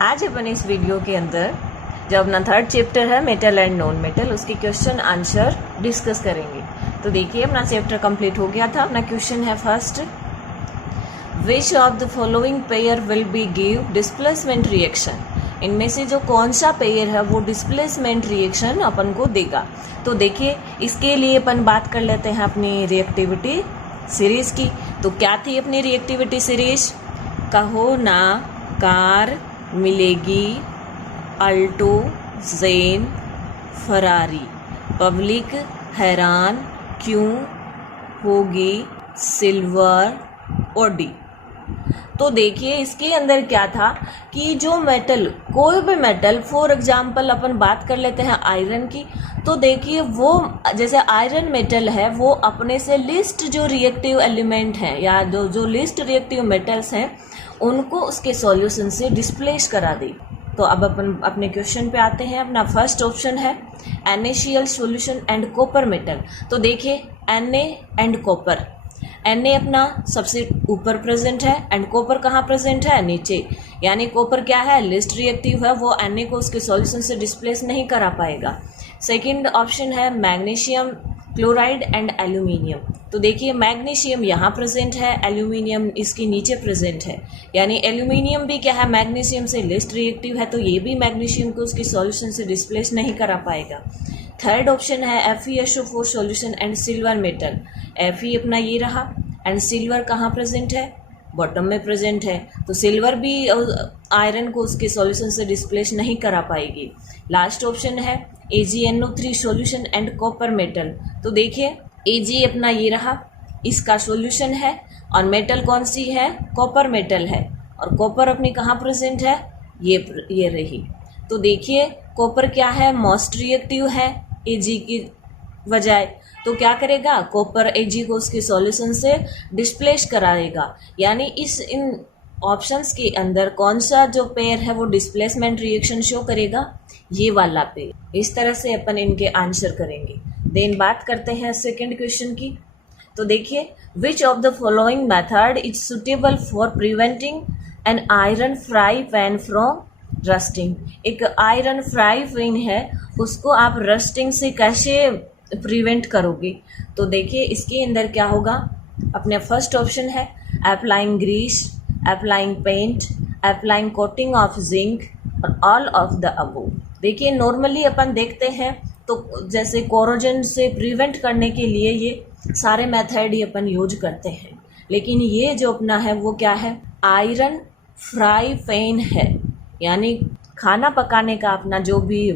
आज अपन इस वीडियो के अंदर जो अपना थर्ड चैप्टर है मेटल एंड नॉन मेटल, उसके क्वेश्चन आंसर डिस्कस करेंगे। तो देखिए अपना चैप्टर कंप्लीट हो गया था। अपना क्वेश्चन है first, which of the following pair will be give displacement reaction. इनमें से जो कौन सा पेयर है वो डिस्प्लेसमेंट रिएक्शन अपन को देगा। तो देखिए इसके लिए अपन बात कर लेते हैं अपनी रिएक्टिविटी सीरीज की। तो क्या थी अपनी रिएक्टिविटी सीरीज? कहो ना कार मिलेगी अल्टो जेन फरारी, पब्लिक हैरान क्यों होगी सिल्वर ऑडी। तो देखिए इसके अंदर क्या था कि जो मेटल, कोई भी मेटल, फॉर एग्जांपल अपन बात कर लेते हैं आयरन की। तो देखिए वो जैसे आयरन मेटल है वो अपने से लिस्ट जो रिएक्टिव एलिमेंट हैं या जो लिस्ट रिएक्टिव मेटल्स हैं उनको उसके सॉल्यूशन से डिस्प्लेस करा दी। तो अब अपन अपने क्वेश्चन पे आते हैं। अपना फर्स्ट ऑप्शन है NaCl solution and copper metal. तो देखिए Na एंड कॉपर, Na अपना सबसे ऊपर प्रेजेंट है एंड कॉपर कहाँ प्रेजेंट है? नीचे। यानी कॉपर क्या है? लिस्ट रिएक्टिव है, वो Na को उसके सॉल्यूशन से डिस्प्लेस नहीं करा पाएगा। सेकंड ऑप्शन है मैग्नीशियम क्लोराइड एंड एल्यूमिनियम। तो देखिए मैग्नीशियम यहाँ प्रेजेंट है, एल्यूमिनियम इसके नीचे प्रेजेंट है। यानी एल्यूमिनियम भी क्या है? मैग्नीशियम से लिस्ट रिएक्टिव है, तो ये भी मैग्नीशियम को उसकी सॉल्यूशन से डिस्प्लेस नहीं करा पाएगा। थर्ड ऑप्शन है FeSO4 solution and silver metal. Fe अपना ये रहा एंड सिल्वर कहाँ प्रेजेंट है? बॉटम में प्रेजेंट है, तो सिल्वर भी आयरन को उसके सॉल्यूशन से डिस्प्लेस नहीं करा पाएगी। लास्ट ऑप्शन है AgNO3 solution and copper metal. तो देखिए Ag अपना ये रहा, इसका सॉल्यूशन है और मेटल कौन सी है? कॉपर मेटल है। और कॉपर अपनी कहाँ प्रेजेंट है? ये रही। तो देखिए कॉपर क्या है? मोस्ट रिएक्टिव है Ag की बजाय। तो क्या करेगा? कॉपर Ag को उसके सॉल्यूशन से डिस्प्लेस कराएगा। यानी इन ऑप्शंस के अंदर कौन सा जो पेयर है वो डिस्प्लेसमेंट रिएक्शन शो करेगा? ये वाला पेयर। इस तरह से अपन इनके आंसर करेंगे। देन बात करते हैं सेकंड क्वेश्चन की। तो देखिए which of the following method is suitable for preventing an iron fry pan from rusting. एक आयरन फ्राई पैन है, उसको आप रस्टिंग से कैसे प्रिवेंट करोगे? तो देखिए इसके अंदर क्या होगा? अपने फर्स्ट ऑप्शन है applying grease, applying paint, applying coating of zinc और ऑल ऑफ द अबव। देखिए नॉर्मली अपन देखते हैं तो जैसे कोरोजन से प्रिवेंट करने के लिए ये सारे मेथड ही अपन यूज करते हैं, लेकिन ये जो अपना है वो क्या है? आयरन फ्राई पैन है, यानी खाना पकाने का अपना जो भी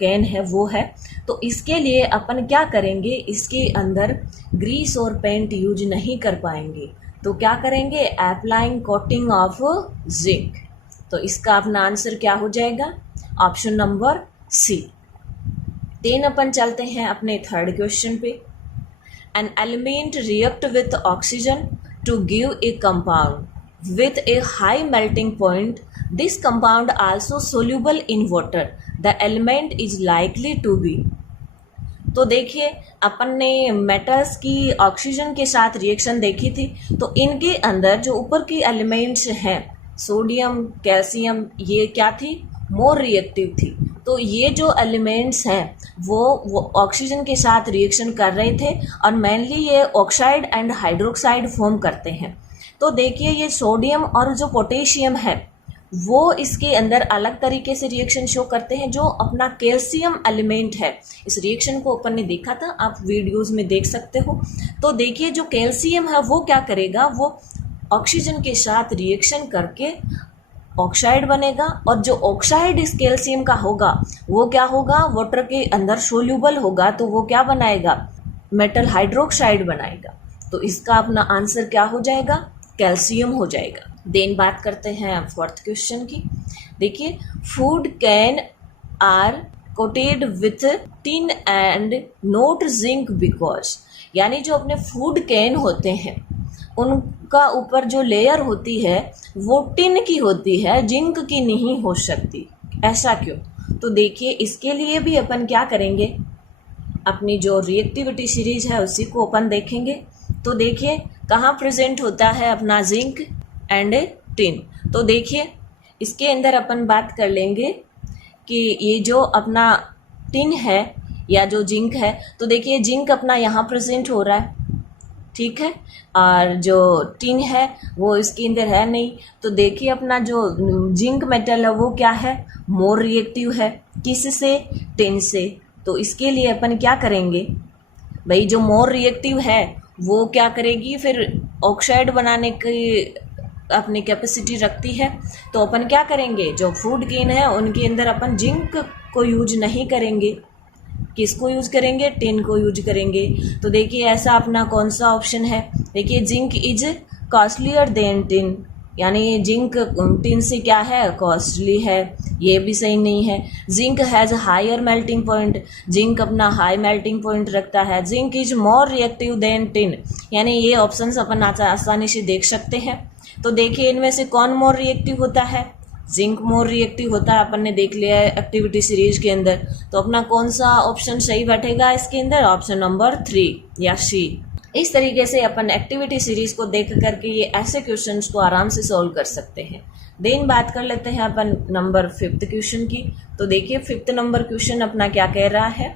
कैन है वो है। तो इसके लिए अपन क्या करेंगे? इसके अंदर ग्रीस और पेंट यूज नहीं कर पाएंगे, तो क्या करेंगे? Applying coating of zinc. तो इसका अपना आंसर क्या हो जाएगा? Option number C. देन अपन चलते हैं अपने थर्ड क्वेश्चन पे। An element react with oxygen to give a compound with a high melting point. This compound also soluble in water. The element is likely to be. तो देखिए अपन ने metals की ऑक्सीजन के साथ रिएक्शन देखी थी। तो इनके अंदर जो ऊपर की एलिमेंट्स हैं सोडियम, कैल्शियम, ये क्या थी? मोर रिएक्टिव थी। तो ये जो एलिमेंट्स हैं वो ऑक्सीजन के साथ रिएक्शन कर रहे थे और मेनली ये ऑक्साइड एंड हाइड्रोक्साइड फॉर्म करते हैं। तो देखिए ये सोडियम और जो पोटेशियम है वो इसके अंदर अलग तरीके से रिएक्शन शो करते हैं। जो अपना कैल्शियम एलिमेंट है, इस रिएक्शन को अपन ने देखा था, आप वीडियोस में देख सकते हो। तो देखिए जो कैल्शियम है वो क्या करेगा? वो ऑक्सीजन के साथ रिएक्शन करके ऑक्साइड बनेगा और जो ऑक्साइड इस कैल्शियम का होगा वो क्या होगा? वाटर के अंदर सोल्यूबल होगा, तो वो क्या बनाएगा? मेटल हाइड्रोक्साइड बनाएगा। तो इसका अपना आंसर क्या हो जाएगा? कैल्शियम हो जाएगा। देन बात करते हैं फोर्थ क्वेश्चन की। देखिए food can are coated with tin and not zinc because. यानी जो अपने फूड कैन होते हैं उनका ऊपर जो लेयर होती है वो टिन की होती है, जिंक की नहीं हो सकती। ऐसा क्यों? तो देखिए इसके लिए भी अपन क्या करेंगे? अपनी जो रिएक्टिविटी सीरीज है उसी को अपन देखेंगे। तो देखिए कहाँ प्रेजेंट होता है अपना जिंक एंड टिन। तो देखिए इसके अंदर अपन बात कर लेंगे कि ये जो अपना टिन है या जो जिंक है, तो देखिए जिंक अपना यहाँ प्रेजेंट हो रहा है, ठीक है, और जो टिन है वो इसके अंदर है नहीं। तो देखिए अपना जो जिंक मेटल है वो क्या है, मोर रिएक्टिव है, किससे, टिन से। तो इसके लिए अपन क्या करेंगे भाई, जो मोर रिएक्टिव है वो क्या करेगी, फिर ऑक्साइड बनाने की अपनी कैपेसिटी रखती है। तो अपन क्या करेंगे, जो फूड केन है उनके अंदर अपन जिंक को यूज नहीं करेंगे, किसको यूज करेंगे, टिन को यूज करेंगे। तो देखिए ऐसा अपना कौन सा ऑप्शन है, देखिए zinc is costlier then tin, यानी जिंक टिन से क्या है, कॉस्टली है, ये भी सही नहीं है। Zinc has higher melting point, zinc अपना हाई मेल्टिंग पॉइंट रखता है। Zinc is more reactive than tin, यानी ये ऑप्शंस अपन आसानी से देख सकते हैं। तो देखिए इनमें से कौन मोर रिएक्टिव होता है, जिंक मोर रिएक्टिव होता है, अपन ने देख लिया है एक्टिविटी सीरीज के अंदर। तो अपना कौन सा ऑप्शन सही बैठेगा इसके अंदर, ऑप्शन नंबर 3 या सी। इस तरीके से अपन एक्टिविटी सीरीज को देख करके ये ऐसे क्वेश्चंस को आराम से सॉल्व कर सकते हैं। देन बात कर लेते हैं अपन नंबर 5th क्वेश्चन की। तो देखिए 5th नंबर क्वेश्चन अपना क्या कह रहा है,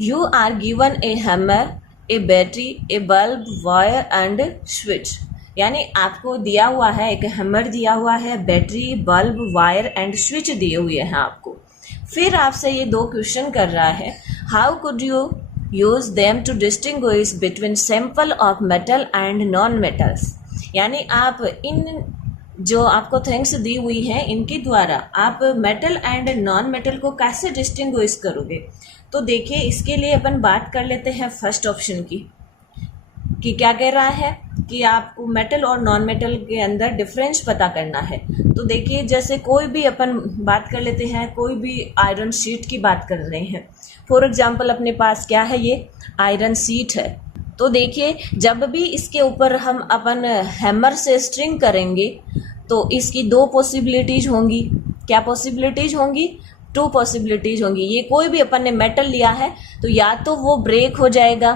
you are given a hammer, a battery, a bulb, wire and switch, यानी आपको दिया हुआ है एक हैमर दिया हुआ है, battery, bulb, wire and switch दिए हुए हैं आपको। फिर आपसे ये 2 क्वेश्चन कर रहा है, how could you use them to distinguish between sample of metal and non metals, यानी आप इन जो आपको थिंग्स दी हुई हैं इनके द्वारा आप मेटल एंड नॉन मेटल को कैसे डिस्टिंग्विश करोगे। तो देखिए इसके लिए अपन बात कर लेते हैं फर्स्ट ऑप्शन की, कि क्या कह रहा है कि आपको मेटल और नॉन मेटल के अंदर डिफरेंस पता करना है। तो देखिए जैसे कोई भी अपन बात कर लेते हैं, कोई भी आयरन शीट की बात कर रहे हैं, फॉर एग्जांपल अपने पास क्या है, ये आयरन शीट है। तो देखिए जब भी इसके ऊपर हम अपन हैमर से स्ट्रिंग करेंगे तो इसकी 2 पॉसिबिलिटीज होंगी। क्या पॉसिबिलिटीज होंगी, 2 पॉसिबिलिटीज होंगी। ये कोई भी अपन ने मेटल लिया है तो या तो वो ब्रेक हो जाएगा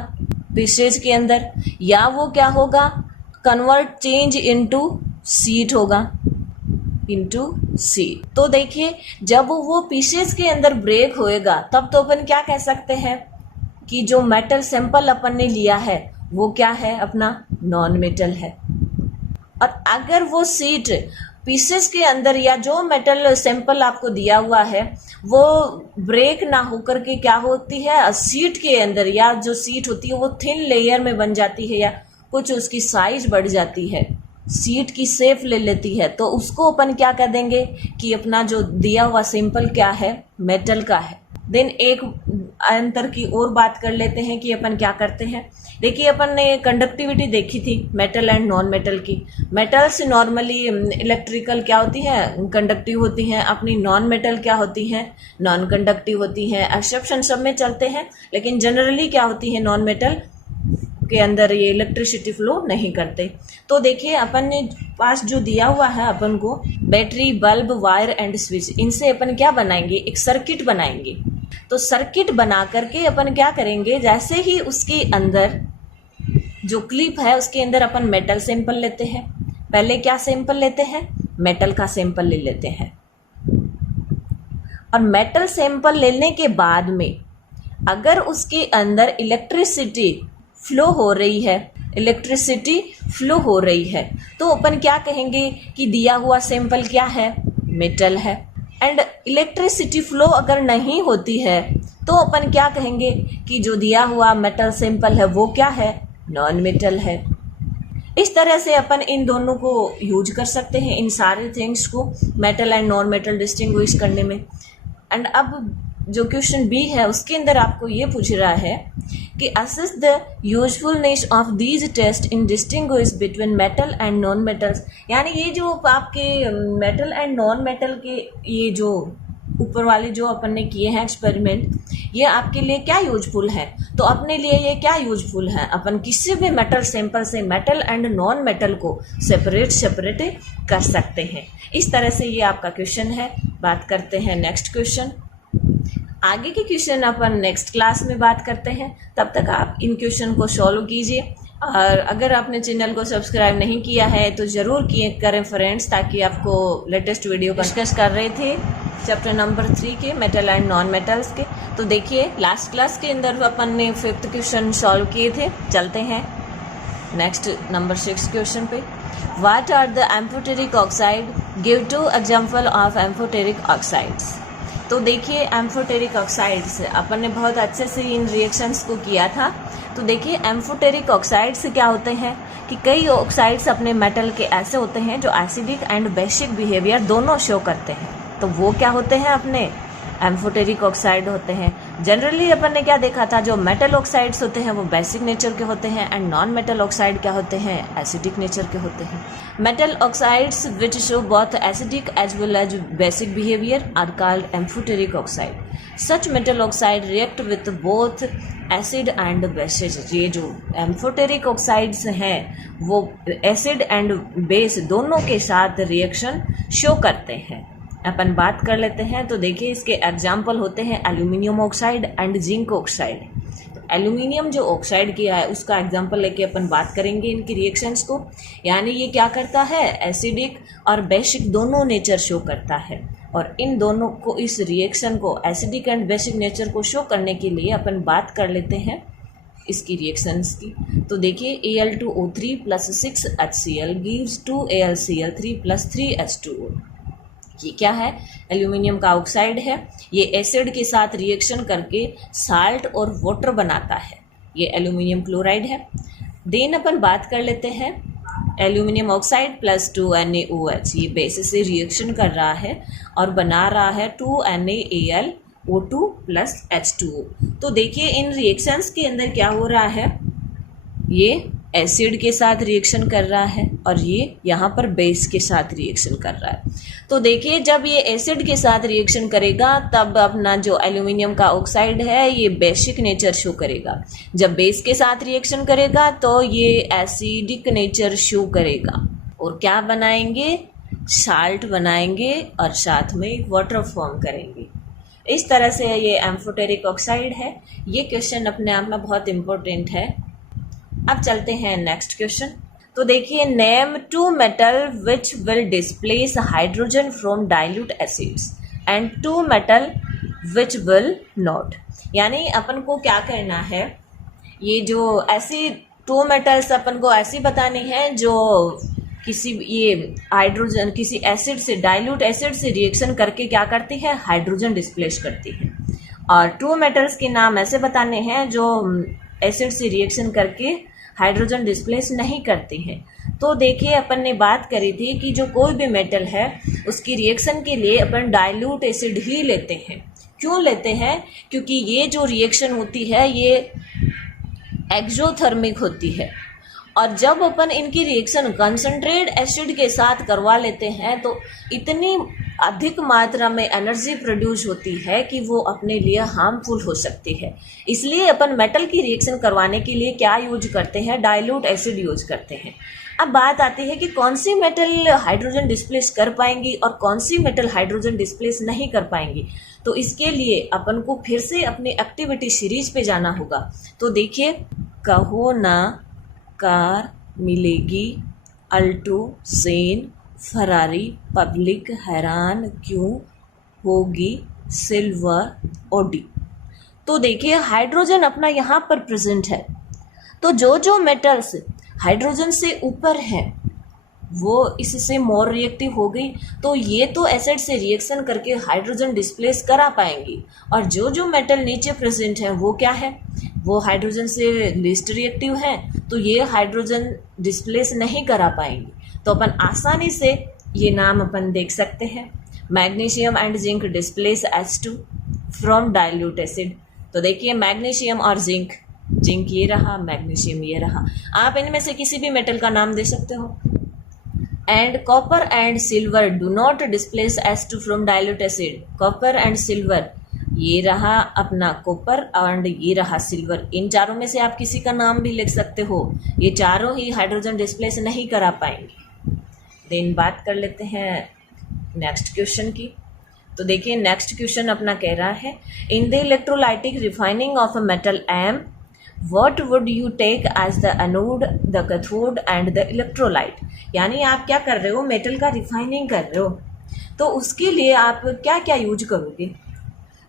पीसेज के अंदर, या वो क्या होगा, कन्वर्ट चेंज इनटू शीट होगा, इनटू शीट। तो देखिए जब वो पीसेज के अंदर ब्रेक होएगा तब तो अपन क्या कह सकते हैं कि जो मेटल सैंपल अपन ने लिया है वो क्या है, अपना नॉन मेटल है। और अगर वो शीट पीसेस के अंदर या जो मेटल सैंपल आपको दिया हुआ है वो ब्रेक ना होकर के क्या होती है, शीट के अंदर, या जो शीट होती है वो थिन लेयर में बन जाती है या कुछ उसकी साइज बढ़ जाती है, शीट की शेप ले लेती है, तो उसको अपन क्या कह देंगे कि अपना जो दिया हुआ सैंपल क्या है, मेटल का है। देन एक अंतर की और बात कर लेते हैं कि अपन क्या करते हैं। देखिए अपन ने कंडक्टिविटी देखी थी मेटल एंड नॉन मेटल की। मेटल्स नॉर्मली इलेक्ट्रिकल क्या होती है, कंडक्टिव होती हैं, अपनी नॉन मेटल क्या होती हैं, नॉन कंडक्टिव होती हैं। एक्सेप्शन सब में चलते हैं लेकिन जनरली क्या होती है, नॉन मेटल के अंदर ये इलेक्ट्रिसिटी फ्लो नहीं करते। तो देखिए अपन ने पास जो दिया हुआ है अपन को battery, bulb, wire and switch, इनसे अपन क्या बनाएंगे, एक सर्किट बनाएंगे। तो सर्किट बना करके अपन क्या करेंगे, जैसे ही उसके अंदर जो क्लिप है उसके अंदर अपन मेटल सैंपल लेते हैं। पहले क्या सैंपल लेते हैं, मेटल का सैंपल ले लेते हैं। और मेटल सैंपल लेने के बाद में अगर उसके अंदर इलेक्ट्रिसिटी फ्लो हो रही है, इलेक्ट्रिसिटी फ्लो हो रही है, तो अपन क्या कहेंगे कि दिया हुआ सैंपल क्या है, मेटल है। एंड इलेक्ट्रिसिटी फ्लो अगर नहीं होती है तो अपन क्या कहेंगे कि जो दिया हुआ मेटल सैंपल है वो क्या है, नॉन मेटल है। इस तरह से अपन इन दोनों को यूज कर सकते हैं, इन सारे थिंग्स को metal and non metal distinguish करने में। एंड अब जो क्वेश्चन बी है उसके अंदर आपको ये पूछ रहा है कि assess the usefulness of these test in distinguish between metal and non metals, यानी ये जो आपके मेटल एंड नॉन मेटल के ये जो ऊपर वाले जो अपन ने किए हैं एक्सपेरिमेंट, ये आपके लिए क्या यूजफुल है। तो अपने लिए ये क्या यूजफुल है, अपन किसी भी मेटल सैंपल से मेटल एंड नॉन मेटल को सेपरेट कर सकते हैं। इस तरह से ये आपका क्वेश्चन है। बात करते हैं नेक्स्ट क्वेश्चन। आगे के क्वेश्चन अपन नेक्स्ट क्लास में बात करते हैं। तब तक आप इन क्वेश्चन को सॉल्व कीजिए। और अगर आपने चैनल को सब्सक्राइब नहीं किया है तो ज़रूर किए करें फ्रेंड्स, ताकि आपको लेटेस्ट वीडियो डिस्कस कर रहे थे चैप्टर नंबर 3 के मेटल एंड नॉन मेटल्स के। तो देखिए लास्ट क्लास के अंदर अपन ने 5th क्वेश्चन सॉल्व किए थे। चलते हैं नेक्स्ट नंबर 6 क्वेश्चन पे। What are the amphoteric oxide, give 2 example of amphoteric oxides. तो देखिए एम्फोटेरिक ऑक्साइड्स अपन ने बहुत अच्छे से इन रिएक्शंस को किया था। तो देखिए एम्फोटेरिक ऑक्साइड्स क्या होते हैं कि कई ऑक्साइड्स अपने मेटल के ऐसे होते हैं जो एसिडिक एंड बेसिक बिहेवियर दोनों शो करते हैं। तो वो क्या होते हैं अपने एम्फोटेरिक ऑक्साइड होते हैं। जनरली अपन ने क्या देखा था, जो मेटल ऑक्साइड्स होते हैं वो बेसिक नेचर के होते हैं एंड नॉन मेटल ऑक्साइड क्या होते हैं, एसिडिक नेचर के होते हैं। Metal oxides which show both acidic as well as basic behaviour are called amphoteric oxide. Such metal oxide react with both acid and bases. ये जो एम्फोटेरिक ऑक्साइड्स हैं वो एसिड एंड बेस दोनों के साथ रिएक्शन शो करते हैं। अपन बात कर लेते हैं। तो देखिए इसके एग्जाम्पल होते हैं aluminium oxide and zinc oxide. तो एल्यूमिनियम जो ऑक्साइड किया है उसका एग्जाम्पल लेके अपन बात करेंगे इनकी रिएक्शंस को। यानी ये क्या करता है, एसिडिक और बेसिक दोनों नेचर शो करता है। और इन दोनों को, इस रिएक्शन को एसिडिक एंड बेसिक नेचर को शो करने के लिए अपन बात कर लेते हैं इसकी रिएक्शंस की। तो देखिए Al2O3 + 6HCl gives 2AlCl3 + 3H2O। ये क्या है, एल्यूमिनियम का ऑक्साइड है। ये एसिड के साथ रिएक्शन करके साल्ट और वाटर बनाता है। ये एल्यूमिनियम क्लोराइड है। देन अपन बात कर लेते हैं एल्यूमिनियम ऑक्साइड + 2NaOH। ये बेस से रिएक्शन कर रहा है और बना रहा है 2NaAlO2 + H2O। तो देखिए इन रिएक्शंस के अंदर क्या हो रहा है, ये एसिड के साथ रिएक्शन कर रहा है और ये यहाँ पर बेस के साथ रिएक्शन कर रहा है। तो देखिए जब ये एसिड के साथ रिएक्शन करेगा तब अपना जो एल्यूमिनियम का ऑक्साइड है ये बेसिक नेचर शो करेगा। जब बेस के साथ रिएक्शन करेगा तो ये एसिडिक नेचर शो करेगा। और क्या बनाएंगे, साल्ट बनाएंगे और साथ में वाटर फॉर्म करेंगे। इस तरह से ये एम्फोटेरिक ऑक्साइड है। ये क्वेश्चन अपने आप में बहुत इम्पोर्टेंट है। अब चलते हैं नेक्स्ट क्वेश्चन। तो देखिए name 2 metal which will displace hydrogen from dilute acids and 2 metal which will not. यानी अपन को क्या करना है, ये जो ऐसी 2 मेटल्स अपन को ऐसी बतानी है जो किसी ये हाइड्रोजन किसी एसिड से, डाइल्यूट एसिड से रिएक्शन करके क्या करती है, हाइड्रोजन डिस्प्लेस करती है। और 2 मेटल्स के नाम ऐसे बताने हैं जो एसिड से रिएक्शन करके हाइड्रोजन डिस्प्लेस नहीं करती हैं। तो देखिए अपन ने बात करी थी कि जो कोई भी मेटल है उसकी रिएक्शन के लिए अपन डाइल्यूट एसिड ही लेते हैं। क्यों लेते हैं, क्योंकि ये जो रिएक्शन होती है ये एक्सोथर्मिक होती है। और जब अपन इनकी रिएक्शन कंसंट्रेट एसिड के साथ करवा लेते हैं तो इतनी अधिक मात्रा में एनर्जी प्रोड्यूस होती है कि वो अपने लिए हार्मफुल हो सकती है। इसलिए अपन मेटल की रिएक्शन करवाने के लिए क्या यूज करते हैं, डाइल्यूट एसिड यूज करते हैं। अब बात आती है कि कौन सी मेटल हाइड्रोजन डिस्प्लेस कर पाएंगी और कौन सी मेटल हाइड्रोजन डिस्प्लेस नहीं कर पाएंगी। तो इसके लिए अपन को फिर से अपनी एक्टिविटी सीरीज पे जाना होगा। तो देखिए, कहो ना कार मिलेगी, अल्टो, सेन, फरारी, पब्लिक हैरान क्यों होगी, सिल्वर, ऑडी। तो देखिए हाइड्रोजन अपना यहाँ पर प्रेजेंट है। तो जो जो मेटल्स हाइड्रोजन से ऊपर हैं वो इससे मोर रिएक्टिव हो गई, तो ये तो एसिड से रिएक्शन करके हाइड्रोजन डिस्प्लेस करा पाएंगी। और जो जो मेटल नीचे प्रेजेंट है वो क्या है, वो हाइड्रोजन से लिस्ट रिएक्टिव है, तो ये हाइड्रोजन डिस्प्लेस नहीं करा पाएंगी। तो अपन आसानी से ये नाम अपन देख सकते हैं, magnesium and zinc displace H2 from dilute acid. तो देखिए मैग्नीशियम और जिंक, जिंक ये रहा, मैग्नीशियम ये रहा। आप इनमें से किसी भी मेटल का नाम दे सकते हो। And copper and silver do not displace H2 from dilute acid. Copper and silver, ये रहा अपना कॉपर एंड ये रहा सिल्वर। इन चारों में से आप किसी का नाम भी लिख सकते हो। ये चारों ही हाइड्रोजन डिस्प्लेस नहीं करा पाएंगे। देन बात कर लेते हैं नेक्स्ट क्वेश्चन की। तो देखिए नेक्स्ट क्वेश्चन अपना कह रहा है, in the electrolytic refining of a metal M what would you take as the anode, the cathode and the electrolyte. यानी आप क्या कर रहे हो, मेटल का रिफाइनिंग कर रहे हो, तो उसके लिए आप क्या क्या यूज करोगे।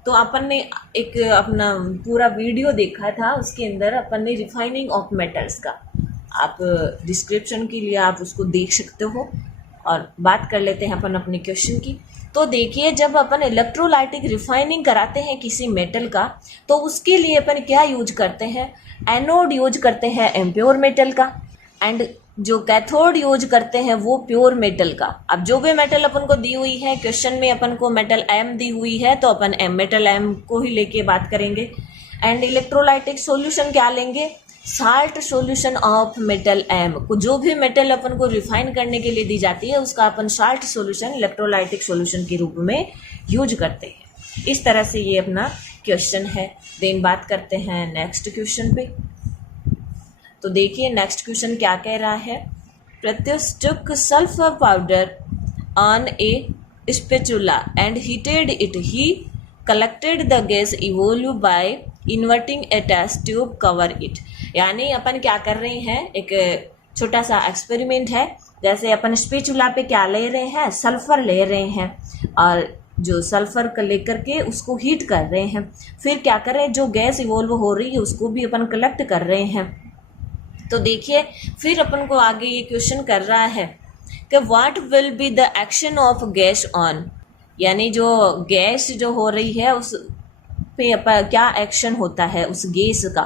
तो अपन ने एक अपना पूरा वीडियो देखा था, उसके अंदर अपन ने रिफाइनिंग ऑफ मेटल्स का, आप डिस्क्रिप्शन के लिए आप उसको देख सकते हो। और बात कर लेते हैं अपन अपने क्वेश्चन की। तो देखिए, जब अपन इलेक्ट्रोलाइटिक रिफाइनिंग कराते हैं किसी मेटल का, तो उसके लिए अपन क्या यूज करते हैं, एनोड यूज करते हैं इम्प्योर मेटल का, एंड जो कैथोड यूज करते हैं वो प्योर मेटल का। अब जो भी मेटल अपन को दी हुई है, क्वेश्चन में अपन को मेटल एम दी हुई है, तो अपन एम मेटल एम को ही लेके बात करेंगे। एंड इलेक्ट्रोलाइटिक सॉल्यूशन क्या लेंगे, salt solution of metal M को, जो भी मेटल अपन को रिफाइन करने के लिए दी जाती है उसका अपन साल्ट सॉल्यूशन इलेक्ट्रोलाइटिक सॉल्यूशन के रूप में यूज करते हैं। इस तरह से ये अपना क्वेश्चन है। देन बात करते हैं नेक्स्ट क्वेश्चन पे। तो देखिए नेक्स्ट क्वेश्चन क्या कह रहा है, Pratyush took sulfur powder on a spatula and heated it. He collected the gas evolved by inverting a test tube cover it. यानी अपन क्या कर रहे हैं, एक छोटा सा एक्सपेरिमेंट है। जैसे अपन स्पेचुला पे क्या ले रहे हैं, सल्फर ले रहे हैं, और जो सल्फर को लेकर के उसको हीट कर रहे हैं। फिर क्या कर रहे हैं, जो गैस इवोल्व हो रही है उसको भी अपन कलेक्ट कर रहे हैं। तो देखिए फिर अपन को आगे ये क्वेश्चन कर रहा है कि what will be the action of gas on, यानी जो गैस जो हो रही है उस पे क्या एक्शन होता है उस गैस का,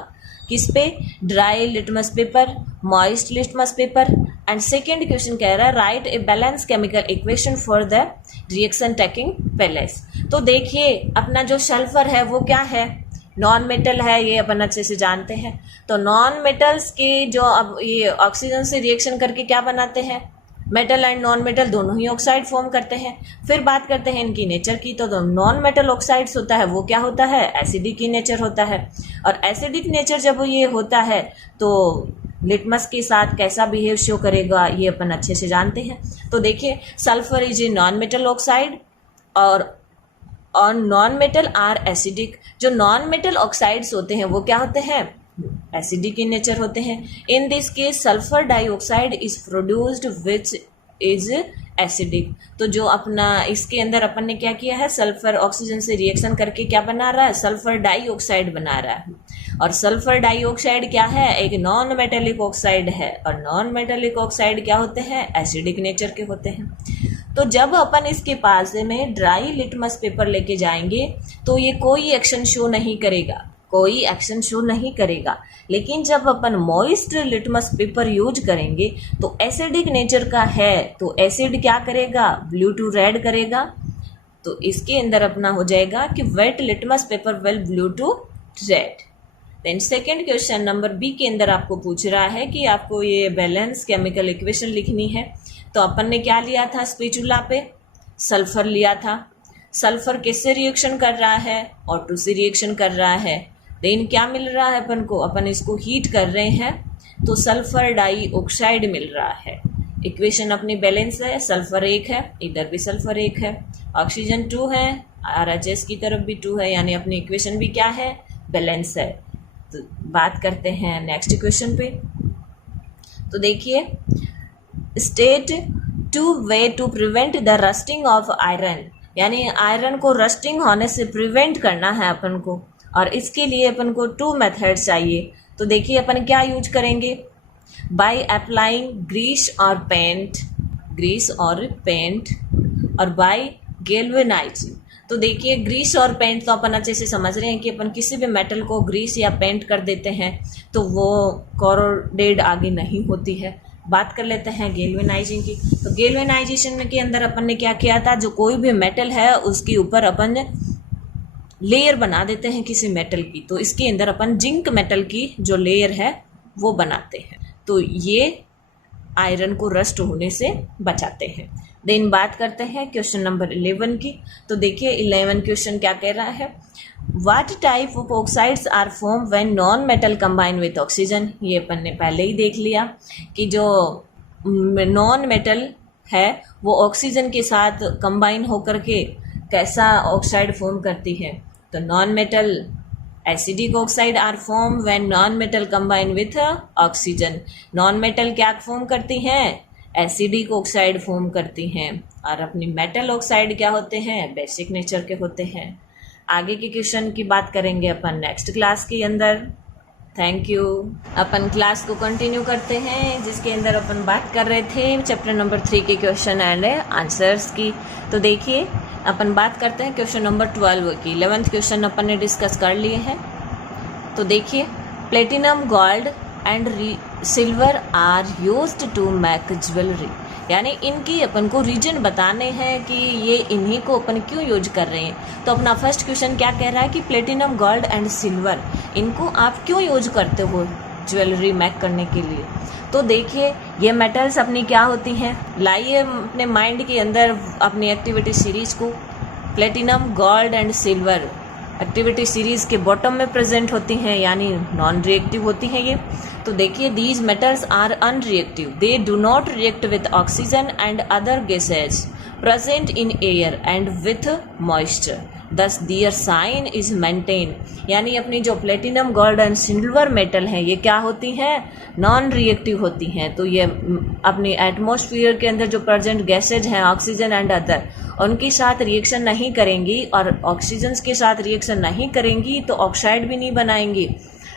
किस पे, dry litmus paper, moist litmus paper. And second question कह रहा है right a balance chemical equation for the reaction taking place. तो देखिए अपना जो सल्फर है वो क्या है, नॉन मेटल है, ये अपन अच्छे से जानते हैं। तो नॉन मेटल्स के जो अब ये ऑक्सीजन से रिएक्शन करके क्या बनाते हैं, मेटल एंड नॉन मेटल दोनों ही ऑक्साइड फॉर्म करते हैं। फिर बात करते हैं इनकी नेचर की, तो नॉन मेटल ऑक्साइड्स होता है वो क्या होता है, एसिडिक की नेचर होता है। और एसिडिक नेचर जब ये होता है तो लिटमस के साथ कैसा बिहेव शो करेगा ये अपन अच्छे से जानते हैं। तो देखिए sulphur is a non metal oxide और नॉन मेटल आर एसिडिक। जो नॉन मेटल ऑक्साइड्स होते हैं वो क्या होते हैं, एसिडिक इन नेचर होते हैं। In this case sulphur dioxide is produced which is acidic. तो जो अपना इसके अंदर अपन ने क्या किया है, सल्फर ऑक्सीजन से रिएक्शन करके क्या बना रहा है, सल्फर डाइऑक्साइड बना रहा है। और सल्फर डाइऑक्साइड क्या है, एक नॉन मेटेलिक ऑक्साइड है, और नॉन मेटेलिक ऑक्साइड क्या होते हैं, एसिडिक नेचर के होते हैं। तो जब अपन इसके पास में ड्राई लिटमस पेपर लेके जाएंगे तो ये कोई एक्शन शो नहीं करेगा, कोई एक्शन शो नहीं करेगा। लेकिन जब अपन मॉइस्ट लिटमस पेपर यूज करेंगे तो एसिडिक नेचर का है, तो एसिड क्या करेगा, ब्लू टू रेड करेगा। तो इसके अंदर अपना हो जाएगा कि wet litmus paper will blue to red. Then second question number B के अंदर आपको पूछ रहा है कि आपको ये बैलेंस केमिकल इक्वेशन लिखनी है। तो अपन ने क्या लिया था, स्पेचुला पे सल्फर लिया था। सल्फर किससे रिएक्शन कर रहा है, O2 से रिएक्शन कर रहा है। देन क्या मिल रहा है अपन को, अपन इसको हीट कर रहे हैं तो सल्फर डाइऑक्साइड मिल रहा है। इक्वेशन अपनी बैलेंस है, सल्फर 1 है, इधर भी सल्फर 1 है, ऑक्सीजन 2 है, RHS की तरफ भी 2 है, यानी अपनी इक्वेशन भी क्या है, बैलेंस है। तो बात करते हैं नेक्स्ट क्वेश्चन पे। तो देखिए state 2 way to prevent the rusting of iron, यानी आयरन को रस्टिंग होने से प्रिवेंट करना है अपन को, और इसके लिए अपन को 2 मेथड चाहिए। तो देखिए अपन क्या यूज करेंगे, बाय अप्लाइंग ग्रीस और पेंट, ग्रीस और पेंट, और बाय गैल्वेनाइजिंग। तो देखिए ग्रीस और पेंट तो अपन अच्छे से समझ रहे हैं कि अपन किसी भी मेटल को ग्रीस या पेंट कर देते हैं तो वो कोरोडेड आगे नहीं होती है। बात कर लेते हैं गैल्वेनाइजिंग की। तो गैल्वेनाइजेशन के अंदर अपन ने क्या किया था, जो कोई भी मेटल है उसके ऊपर अपन लेयर बना देते हैं किसी मेटल की। तो इसके अंदर अपन जिंक मेटल की जो लेयर है वो बनाते हैं, तो ये आयरन को रस्ट होने से बचाते हैं। देन बात करते हैं क्वेश्चन नंबर 11 की। तो देखिए 11 क्वेश्चन क्या कह रहा है, what type of oxides are form when non metal combine with oxygen. ये अपन ने पहले ही देख लिया कि जो नॉन मेटल है वो ऑक्सीजन के साथ कंबाइन होकर के कैसा ऑक्साइड फॉर्म करती है। तो non metal acidic oxide are form when non metal combine with oxygen. Non metal क्या फॉर्म करती हैं? एसिडिक ऑक्साइड फॉर्म करती हैं। और अपनी मेटल ऑक्साइड क्या होते हैं? बेसिक नेचर के होते हैं। आगे के क्वेश्चन की बात करेंगे अपन नेक्स्ट क्लास के अंदर। Thank you. अपन क्लास को कंटिन्यू करते हैं, जिसके अंदर अपन बात कर रहे थे चैप्टर नंबर 3 के क्वेश्चन एंड आंसर्स की। तो देखिए अपन बात करते हैं क्वेश्चन नंबर 12 की। 11th क्वेश्चन अपन ने डिस्कस कर लिए हैं। तो देखिए, platinum, gold and silver are used to make jewellery, यानी इनकी अपन को रीजन बताने हैं कि ये इन्हीं को अपन क्यों यूज कर रहे हैं। तो अपना फर्स्ट क्वेश्चन क्या कह रहा है कि प्लेटिनम, गोल्ड एंड सिल्वर, इनको आप क्यों यूज करते हो ज्वेलरी मेक करने के लिए। तो देखिए, ये मेटल्स अपनी क्या होती हैं, लाइए अपने माइंड के अंदर अपनी एक्टिविटी सीरीज को। Platinum, gold and silver activity series के बॉटम में प्रेजेंट होती हैं, यानी नॉन रिएक्टिव होती हैं ये। तो देखिए, these metals are unreactive, they do not react with oxygen and other gases present in air and with moisture, thus their shine is maintain. यानी अपनी जो platinum, gold and silver metal हैं, ये क्या होती हैं? नॉन रिएक्टिव होती हैं। तो ये अपनी एटमॉस्फेयर के अंदर जो प्रेजेंट गैसेज हैं, ऑक्सीजन एंड अदर, उनके साथ रिएक्शन नहीं करेंगी, और ऑक्सीजन के साथ रिएक्शन नहीं करेंगी तो ऑक्साइड भी नहीं बनाएंगी।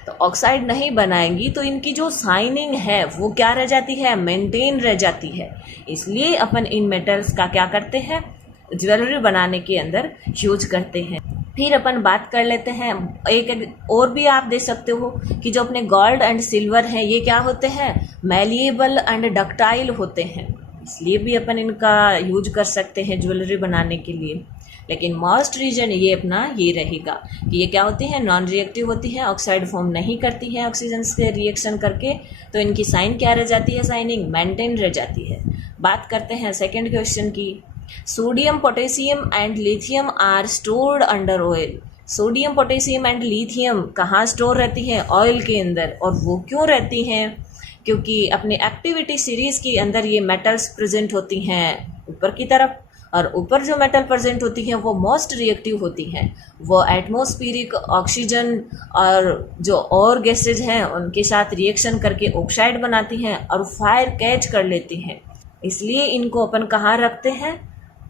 तो ऑक्साइड नहीं बनाएंगी तो इनकी जो साइनिंग है वो क्या रह जाती है? मेंटेन रह जाती है। इसलिए अपन इन मेटल्स का क्या करते हैं? ज्वेलरी बनाने के अंदर यूज करते हैं। फिर अपन बात कर लेते हैं, एक और भी आप देख सकते हो कि जो अपने गोल्ड एंड सिल्वर हैं, ये क्या होते हैं? मैलिएबल एंड डक्टाइल होते हैं, इसलिए भी अपन इनका यूज कर सकते हैं ज्वेलरी बनाने के लिए। लेकिन मोस्ट रीजन ये अपना ये रहेगा कि ये क्या होती है? नॉन रिएक्टिव होती है, ऑक्साइड फॉर्म नहीं करती है ऑक्सीजन से रिएक्शन करके, तो इनकी साइन क्या रह जाती है? साइनिंग मेंटेन रह जाती है। बात करते हैं सेकंड क्वेश्चन की। Sodium, potassium and lithium are stored under oil. Sodium, potassium and lithium कहाँ स्टोर रहती है? ऑयल के अंदर। और वो क्यों रहती हैं? क्योंकि अपने एक्टिविटी सीरीज के अंदर ये मेटल्स प्रेजेंट होती हैं ऊपर की तरफ, और ऊपर जो मेटल प्रेजेंट होती हैं वो मोस्ट रिएक्टिव होती हैं। वो एटमॉस्फेरिक ऑक्सीजन और जो और गैसेज हैं उनके साथ रिएक्शन करके ऑक्साइड बनाती हैं और फायर कैच कर लेती हैं। इसलिए इनको अपन कहाँ रखते हैं?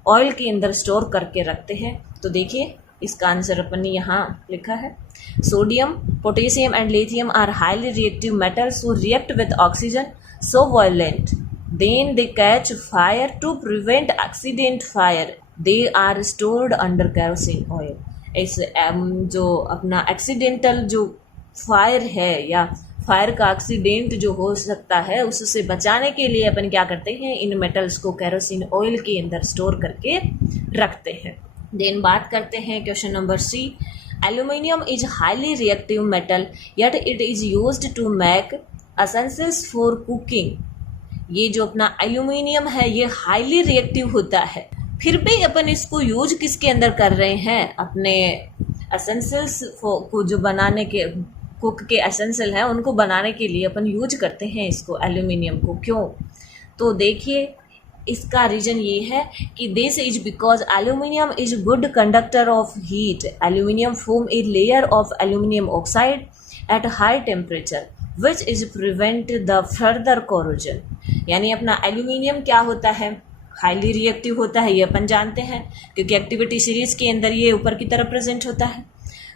ऑयल के अंदर स्टोर करके रखते हैं। तो देखिए, इसका आंसर अपन ने यहाँ लिखा है। Sodium, potassium and lithium are highly reactive metals who react with oxygen so violent then they catch fire to prevent accident fire, they are stored under kerosene oil। ऐसे जो अपना एक्सीडेंटल जो फायर है या फायर का accident जो हो सकता है उससे बचाने के लिए अपन क्या करते हैं? इन मेटल्स को केरोसिन ऑयल के अंदर स्टोर करके रखते हैं। देन बात करते हैं question number C। Aluminium is highly reactive metal yet it is used to make essentials for cooking. ये जो अपना एल्यूमिनियम है ये हाईली रिएक्टिव होता है, फिर भी अपन इसको यूज किसके अंदर कर रहे हैं? अपने एसेंशियल्स को जो बनाने के कुक के एसेंशियल हैं उनको बनाने के लिए अपन यूज करते हैं इसको, एल्यूमिनियम को। क्यों? तो देखिए, इसका रीजन ये है कि this is because aluminium is good conductor of heat. Aluminium form a layer of aluminium oxide at high temperature which is prevent the further corrosion. यानी अपना एल्यूमिनियम क्या होता है? हाईली रिएक्टिव होता है, ये अपन जानते हैं क्योंकि एक्टिविटी सीरीज के अंदर ये ऊपर की तरफ प्रेजेंट होता है।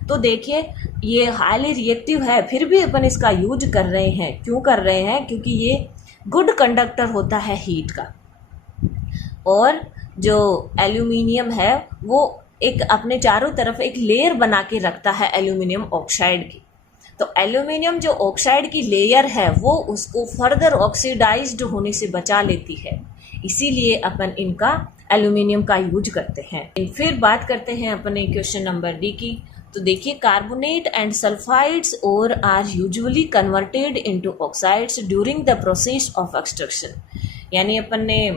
तो देखिए, ये हाईली रिएक्टिव है फिर भी अपन इसका यूज कर रहे हैं। क्यों कर रहे हैं? क्योंकि ये गुड कंडक्टर होता है हीट का। और जो एल्यूमिनियम है वो एक अपने चारों तरफ एक लेयर बना के रखता है एल्यूमिनियम ऑक्साइड की। तो एल्यूमिनियम जो ऑक्साइड की लेयर है वो उसको फर्दर ऑक्सीडाइज्ड होने से बचा लेती है, इसीलिए अपन इनका एल्यूमिनियम का यूज करते हैं। फिर बात करते हैं अपने क्वेश्चन नंबर D की। तो देखिए, carbonate and sulphides ore are usually converted into oxides during the process of extraction. यानी अपन ने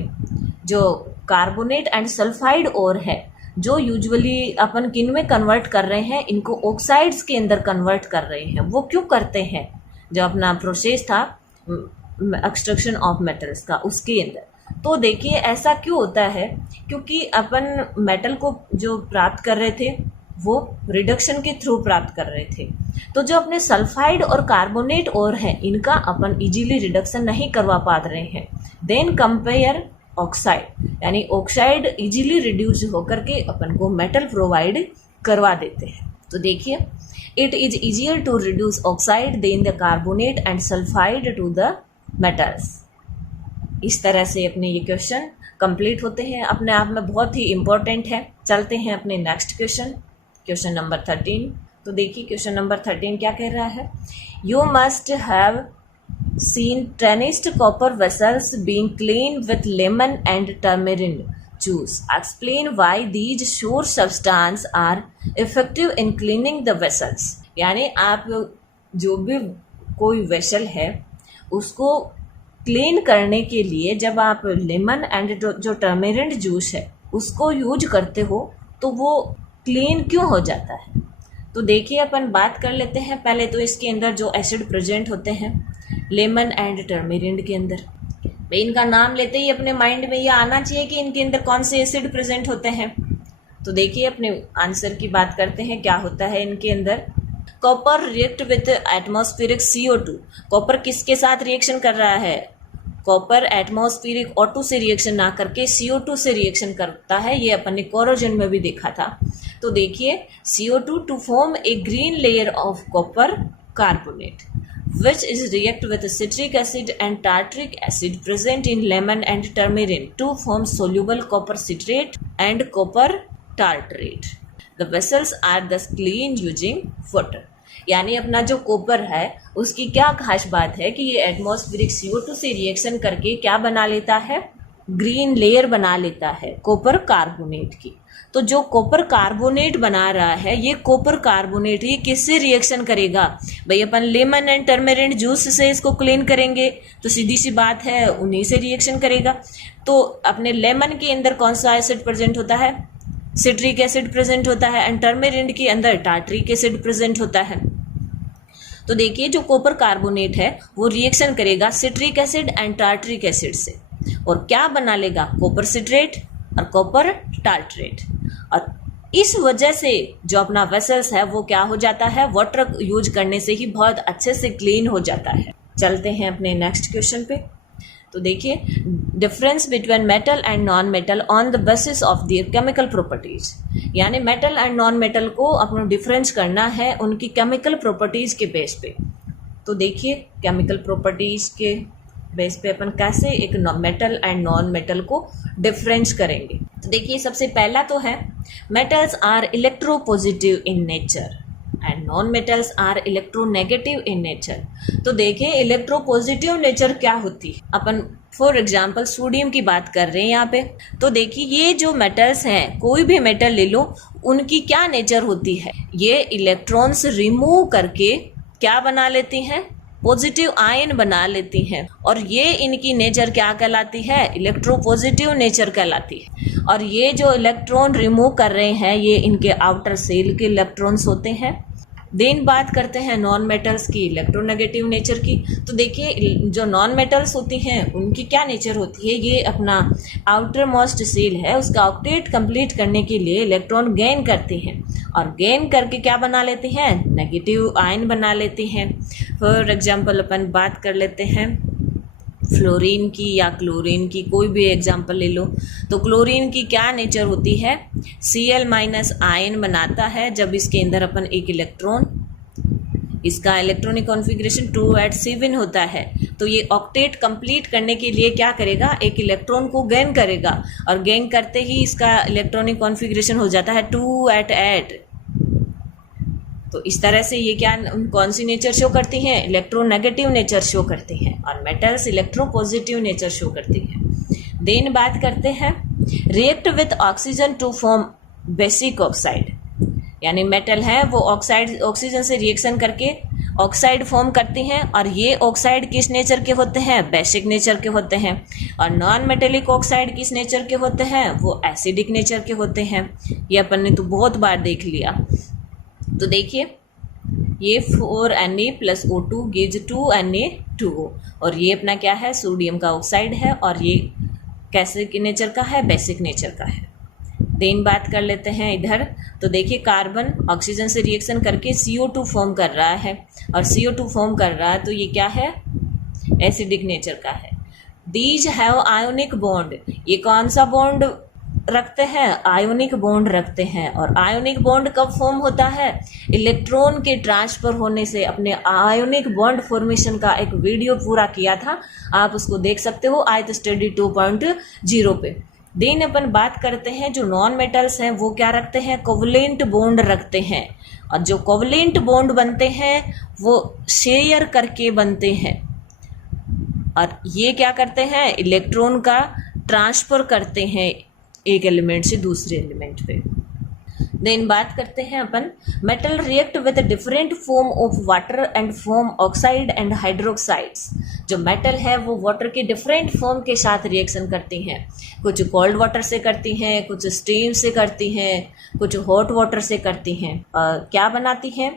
जो कार्बोनेट एंड सल्फाइड और है जो यूजुअली अपन किन में कन्वर्ट कर रहे हैं? इनको ऑक्साइड्स के अंदर कन्वर्ट कर रहे हैं। वो क्यों करते हैं? जो अपना प्रोसेस था एक्सट्रैक्शन ऑफ मेटल्स का उसके अंदर। तो देखिए, ऐसा क्यों होता है? क्योंकि अपन मेटल को जो प्राप्त कर रहे थे वो रिडक्शन के थ्रू प्राप्त कर रहे थे। तो जो अपने सल्फाइड और कार्बोनेट और है, इनका अपन इजीली रिडक्शन नहीं करवा पा रहे हैं। देन कंपेयर ऑक्साइड, यानी ऑक्साइड इजीली रिड्यूस होकर के अपन को मेटल प्रोवाइड करवा देते हैं। तो देखिए, it is easier to reduce oxide than the carbonate and sulphide to the metals. इस तरह से अपने ये क्वेश्चन कंप्लीट होते हैं, अपने आप में बहुत ही इंपॉर्टेंट है। चलते हैं अपने नेक्स्ट क्वेश्चन, क्वेश्चन नंबर 13। तो देखिए क्वेश्चन नंबर 13 क्या कह रहा है। You must have seen tarnished copper vessels being cleaned with lemon and tamarind juice. Explain why these sure substances are effective in cleaning the vessels. यानी आप जो भी कोई वेसल है उसको क्लीन करने के लिए जब आप लेमन एंड जो टर्मेरिंड जूस है उसको यूज करते हो तो वो क्लीन क्यों हो जाता है। तो देखिए अपन बात कर लेते हैं पहले तो इसके अंदर जो एसिड प्रेजेंट होते हैं लेमन एंड टर्मेरिंड के अंदर। भाई इनका नाम लेते ही अपने माइंड में ये आना चाहिए कि इनके अंदर कौन से एसिड प्रेजेंट होते हैं। तो देखिए अपने आंसर की बात करते हैं क्या होता है इनके अंदर। Copper react with atmospheric CO2। Copper किसके साथ रिएक्शन कर रहा है। कॉपर एटमॉस्फेरिक O2 से रिएक्शन ना करके CO2 से रिएक्शन करता है। ये अपन ने कोरोजन में भी देखा था। तो देखिए CO2 to form a green layer of copper carbonate which is react with citric acid and tartaric acid present in lemon and turmeric to form soluble copper citrate and copper tartrate. The vessels are thus clean using water. यानी अपना जो copper है उसकी क्या खास बात है कि ये एटमॉस्फेरिक CO2 से रिएक्शन करके क्या बना लेता है, ग्रीन लेयर बना लेता है कॉपर कार्बोनेट की। तो जो कॉपर कार्बोनेट बना रहा है ये कॉपर कार्बोनेट ये किससे रिएक्शन करेगा भाई, अपन लेमन एंड टर्मेरिंड जूस से इसको क्लीन करेंगे तो सीधी सी बात है उन्हीं से रिएक्शन करेगा। तो अपने लेमन के अंदर कौन सा एसिड प्रेजेंट होता है, सिट्रिक एसिड प्रेजेंट होता है एंड टर्मेरिंड के अंदर टार्टरिक एसिड प्रेजेंट होता है। तो देखिए जो कॉपर कार्बोनेट है वो रिएक्शन करेगा citric acid and tartaric acid से और क्या बना लेगा, कॉपर सिट्रेट और कॉपर टार्टरेट। और इस वजह से जो अपना वेसल्स है वो क्या हो जाता है, वाटर यूज करने से ही बहुत अच्छे से क्लीन हो जाता है। चलते हैं अपने नेक्स्ट क्वेश्चन पे। तो देखिए difference between metal and non metal on the basis of their chemical properties. यानी मेटल एंड नॉन मेटल को अपना डिफरेंस करना है उनकी केमिकल प्रॉपर्टीज के बेस पे। तो देखिए केमिकल प्रॉपर्टीज के बेस पे अपन कैसे एक मेटल एंड नॉन मेटल को डिफरेंस करेंगे। तो देखिए सबसे पहला तो है metals are electropositive in nature and non metals are electronegative in nature. तो देखिए इलेक्ट्रोपॉजिटिव नेचर क्या होती है, अपन फॉर एग्जांपल सोडियम की बात कर रहे हैं यहाँ पे। तो देखिए ये जो मेटल्स हैं कोई भी मेटल ले लो उनकी क्या नेचर होती है, ये इलेक्ट्रॉन्स रिमूव करके क्या बना लेती हैं, पॉजिटिव आयन बना लेती हैं और ये इनकी नेचर क्या कहलाती है, इलेक्ट्रोपॉजिटिव नेचर कहलाती है। और ये जो इलेक्ट्रॉन रिमूव कर रहे हैं ये इनके आउटर सेल के इलेक्ट्रॉन्स होते हैं। देन बात करते हैं नॉन मेटल्स की, इलेक्ट्रोनेगेटिव नेचर की। तो देखिए जो नॉन मेटल्स होती हैं उनकी क्या नेचर होती है, ये अपना आउटर मोस्ट सेल है उसका ऑक्टेट कंप्लीट करने के लिए इलेक्ट्रॉन गेन करती हैं और गेन करके क्या बना लेती हैं, नेगेटिव आयन बना लेती हैं। फॉर एग्जांपल अपन बात कर लेते हैं फ्लोरीन की या क्लोरीन की, कोई भी एग्जांपल ले लो। तो क्लोरीन की क्या नेचर होती है, Cl- आयन बनाता है जब इसके अंदर अपन एक इलेक्ट्रॉन, इसका इलेक्ट्रॉनिक कॉन्फ़िगरेशन 2s7 होता है। तो ये ऑक्टेट कंप्लीट करने के लिए क्या करेगा, एक इलेक्ट्रॉन को गेन करेगा और गेन करते ही इसका इलेक्ट्रॉनिक कॉन्फ़िगरेशन हो जाता है 2s8। तो इस तरह से ये क्या कौन सी नेचर शो करती हैं, इलेक्ट्रोनेगेटिव नेचर शो करती हैं और मेटल्स इलेक्ट्रोपॉजिटिव नेचर शो करती हैं। देन बात करते हैं react with oxygen to form basic oxide. यानी मेटल है वो ऑक्साइड ऑक्सीजन से रिएक्शन करके ऑक्साइड फॉर्म करती हैं और ये ऑक्साइड किस नेचर के होते हैं, बेसिक नेचर के होते हैं। और नॉन मेटेलिक ऑक्साइड किस नेचर के होते हैं, वो एसिडिक नेचर के होते हैं। ये अपन ने तो बहुत बार देख लिया। तो देखिए ये 4Na+O2 गिव्स 2Na2O और ये अपना क्या है, सोडियम का ऑक्साइड है और ये कैसे के नेचर का है, बेसिक नेचर का है। देन बात कर लेते हैं इधर। तो देखिए कार्बन ऑक्सीजन से रिएक्शन करके CO2 फॉर्म कर रहा है, और CO2 फॉर्म कर रहा है तो ये क्या है, एसिडिक नेचर का है। दीज हैव आयोनिक बॉन्ड, ये कौन सा बॉन्ड रखते हैं, आयोनिक बॉन्ड रखते हैं। और आयोनिक बॉन्ड कब फॉर्म होता है, इलेक्ट्रॉन के ट्रांसफर होने से। अपने आयोनिक बॉन्ड फॉर्मेशन का एक वीडियो पूरा किया था, आप उसको देख सकते हो आयत स्टडी 2.0 पे। देन अपन बात करते हैं जो नॉन मेटल्स हैं वो क्या रखते हैं, कोवलेंट बॉन्ड रखते हैं। और जो कोवलेंट बॉन्ड बनते हैं वो शेयर करके बनते हैं, और ये क्या करते हैं, इलेक्ट्रॉन का ट्रांसफर करते हैं एक एलिमेंट से दूसरे एलिमेंट पे। देन बात करते हैं अपन, metal react with different form of water and form oxide and hydroxides. जो मेटल है वो वाटर के डिफरेंट फॉर्म के साथ रिएक्शन करती हैं। कुछ कोल्ड वाटर से करती हैं, कुछ स्टीम से करती हैं, कुछ हॉट वाटर से करती हैं। क्या बनाती हैं,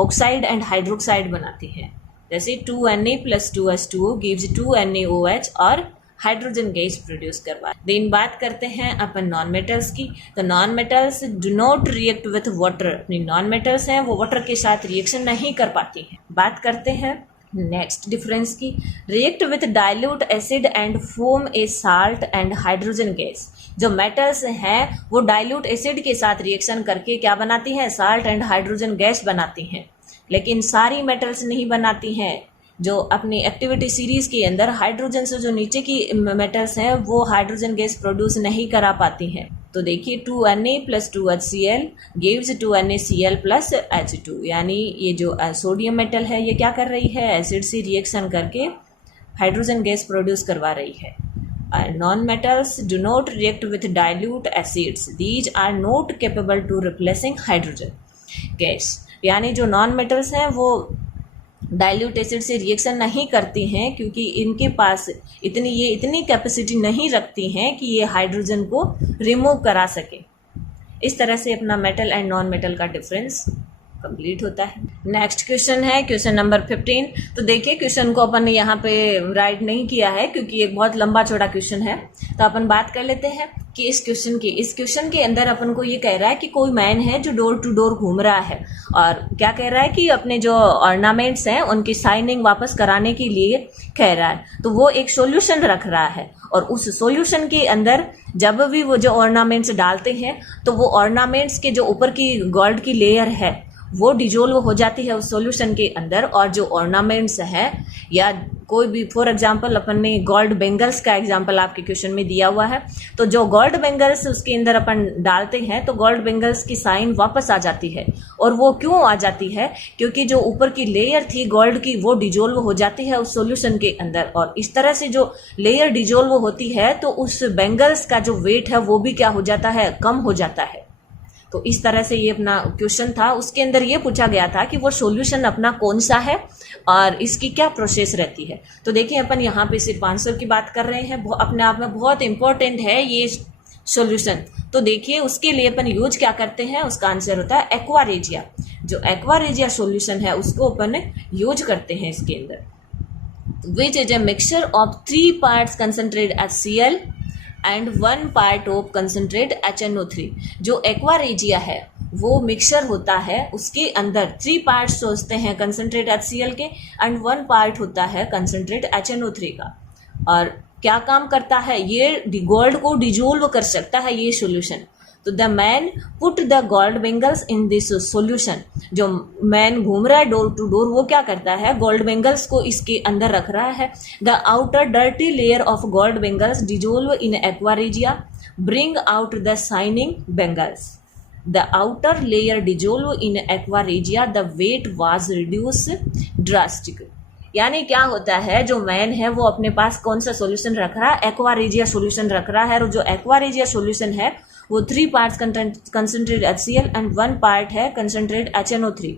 ऑक्साइड एंड हाइड्रोक्साइड बनाती हैं। जैसे 2Na + 2H2O गिव्स 2NaOH और हाइड्रोजन गैस प्रोड्यूस करवा। देन बात करते हैं अपन नॉन मेटल्स की। तो non metals do not react with water, अपनी नॉन मेटल्स हैं वो वाटर के साथ रिएक्शन नहीं कर पाती हैं। बात करते हैं नेक्स्ट डिफरेंस की, react with dilute acid and form A salt and hydrogen gas. जो मेटल्स हैं वो डाइल्यूट एसिड के साथ रिएक्शन करके क्या बनाती हैं, साल्ट एंड हाइड्रोजन गैस बनाती हैं। लेकिन सारी मेटल्स नहीं बनाती हैं। जो अपनी एक्टिविटी सीरीज के अंदर हाइड्रोजन से जो नीचे की मेटल्स हैं वो हाइड्रोजन गैस प्रोड्यूस नहीं करा पाती हैं। तो देखिए 2Na + 2HCl gives 2NaCl + H2, यानी ये जो सोडियम मेटल है ये क्या कर रही है, एसिड से रिएक्शन करके हाइड्रोजन गैस प्रोड्यूस करवा रही है। Non metals do not react with dilute acids, these are not capable to replacing hydrogen gas. यानी जो नॉन मेटल्स हैं वो डाइल्यूट एसिड से रिएक्शन नहीं करती हैं, क्योंकि इनके पास इतनी कैपेसिटी नहीं रखती हैं कि ये हाइड्रोजन को रिमूव करा सके। इस तरह से अपना मेटल एंड नॉन मेटल का डिफरेंस कंप्लीट होता है। नेक्स्ट क्वेश्चन है क्वेश्चन नंबर 15। तो देखिए क्वेश्चन को अपन ने यहाँ पे राइट नहीं किया है क्योंकि एक बहुत लंबा चौड़ा क्वेश्चन है। तो अपन बात कर लेते हैं कि इस क्वेश्चन के अंदर अपन को ये कह रहा है कि कोई मैन है जो डोर टू डोर घूम रहा है, और क्या कह रहा है कि अपने जो ऑर्नामेंट्स हैं उनकी साइनिंग वापस कराने के लिए कह रहा है। तो वो एक सॉल्यूशन रख रहा है, और उस सॉल्यूशन के अंदर जब भी वो जो ऑर्नामेंट्स डालते हैं तो वो ऑर्नामेंट्स के जो ऊपर की गोल्ड की लेयर है वो डिजोल्व हो जाती है उस सॉल्यूशन के अंदर, और जो ऑर्नामेंट्स है या कोई भी, फॉर एग्जांपल अपन ने गोल्ड बेंगल्स का एग्जांपल आपके क्वेश्चन में दिया हुआ है। तो जो गोल्ड बेंगल्स उसके अंदर अपन डालते हैं तो गोल्ड बेंगल्स की साइन वापस आ जाती है। और वो क्यों आ जाती है, क्योंकि जो ऊपर की लेयर थी गोल्ड की वो डिजोल्व हो जाती है उस सॉल्यूशन के अंदर, और इस तरह से जो लेयर डिजोल्व होती है तो उस बेंगल्स का जो वेट है वो भी क्या हो जाता है, कम हो जाता है। तो इस तरह से ये अपना क्वेश्चन था। उसके अंदर ये पूछा गया था कि वो सॉल्यूशन अपना कौन सा है और इसकी क्या प्रोसेस रहती है। तो देखिए अपन यहाँ पे सिर्फ आंसर की बात कर रहे हैं, अपने आप में बहुत इंपॉर्टेंट है ये सॉल्यूशन। तो देखिए उसके लिए अपन यूज क्या करते हैं, उसका आंसर होता है एक्वा रेजिया। जो एक्वा रेजिया सॉल्यूशन है उसको अपन यूज करते हैं इसके अंदर, which is a mixture of 3 parts concentrated HCl and 1 part of concentrate HNO3। जो एक्वा रेजिया है वो मिक्सचर होता है, उसके अंदर 3 parts सोचते हैं कंसनट्रेट HCl के एंड 1 part होता है कंसनट्रेट HNO3 का। और क्या काम करता है, ये गोल्ड को डिजोल्व कर सकता है ये सॉल्यूशन। तो the man put the gold bangles in this solution. जो मैन घूम रहा है डोर टू डोर वो क्या करता है, गोल्ड बेंगल्स को इसके अंदर रख रहा है। The outer dirty layer of gold bangles dissolve in aqua regia, bring out the shining bangles. The outer layer dissolve in aqua regia, the weight was reduce drastic. यानी क्या होता है, जो मैन है वो अपने पास कौन सा सॉल्यूशन रख रहा है, एक्वा रेजिया सॉल्यूशन रख रहा है। और जो एक्वा रेजिया सॉल्यूशन है वो 3 parts concentrate HCl and 1 part है कंसनट्रेट HNO3।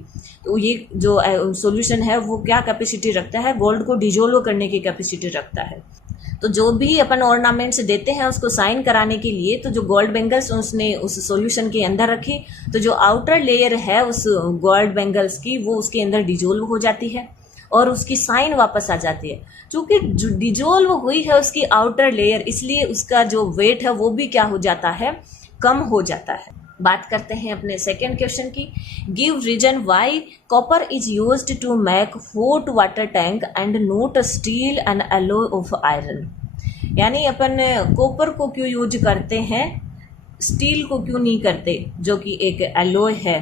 तो ये जो सॉल्यूशन है वो क्या कैपेसिटी रखता है, गोल्ड को डिजोल्व करने की कैपेसिटी रखता है। तो जो भी अपन ऑर्नामेंट्स देते हैं उसको साइन कराने के लिए, तो जो गोल्ड बेंगल्स उसने उस सॉल्यूशन के अंदर रखे, तो जो आउटर लेयर है उस गोल्ड बेंगल्स की वो उसके अंदर डिजोल्व हो जाती है और उसकी साइन वापस आ जाती है। चूंकि जो डिजोल्व हुई है उसकी आउटर लेयर, इसलिए उसका जो वेट है वो भी क्या हो जाता है, कम हो जाता है। बात करते हैं अपने सेकेंड क्वेश्चन की। Give reason why copper is used to make hot water tank and not steel and alloy of iron. यानी अपन कॉपर को क्यों यूज करते हैं, स्टील को क्यों नहीं करते, जो कि एक एलॉय है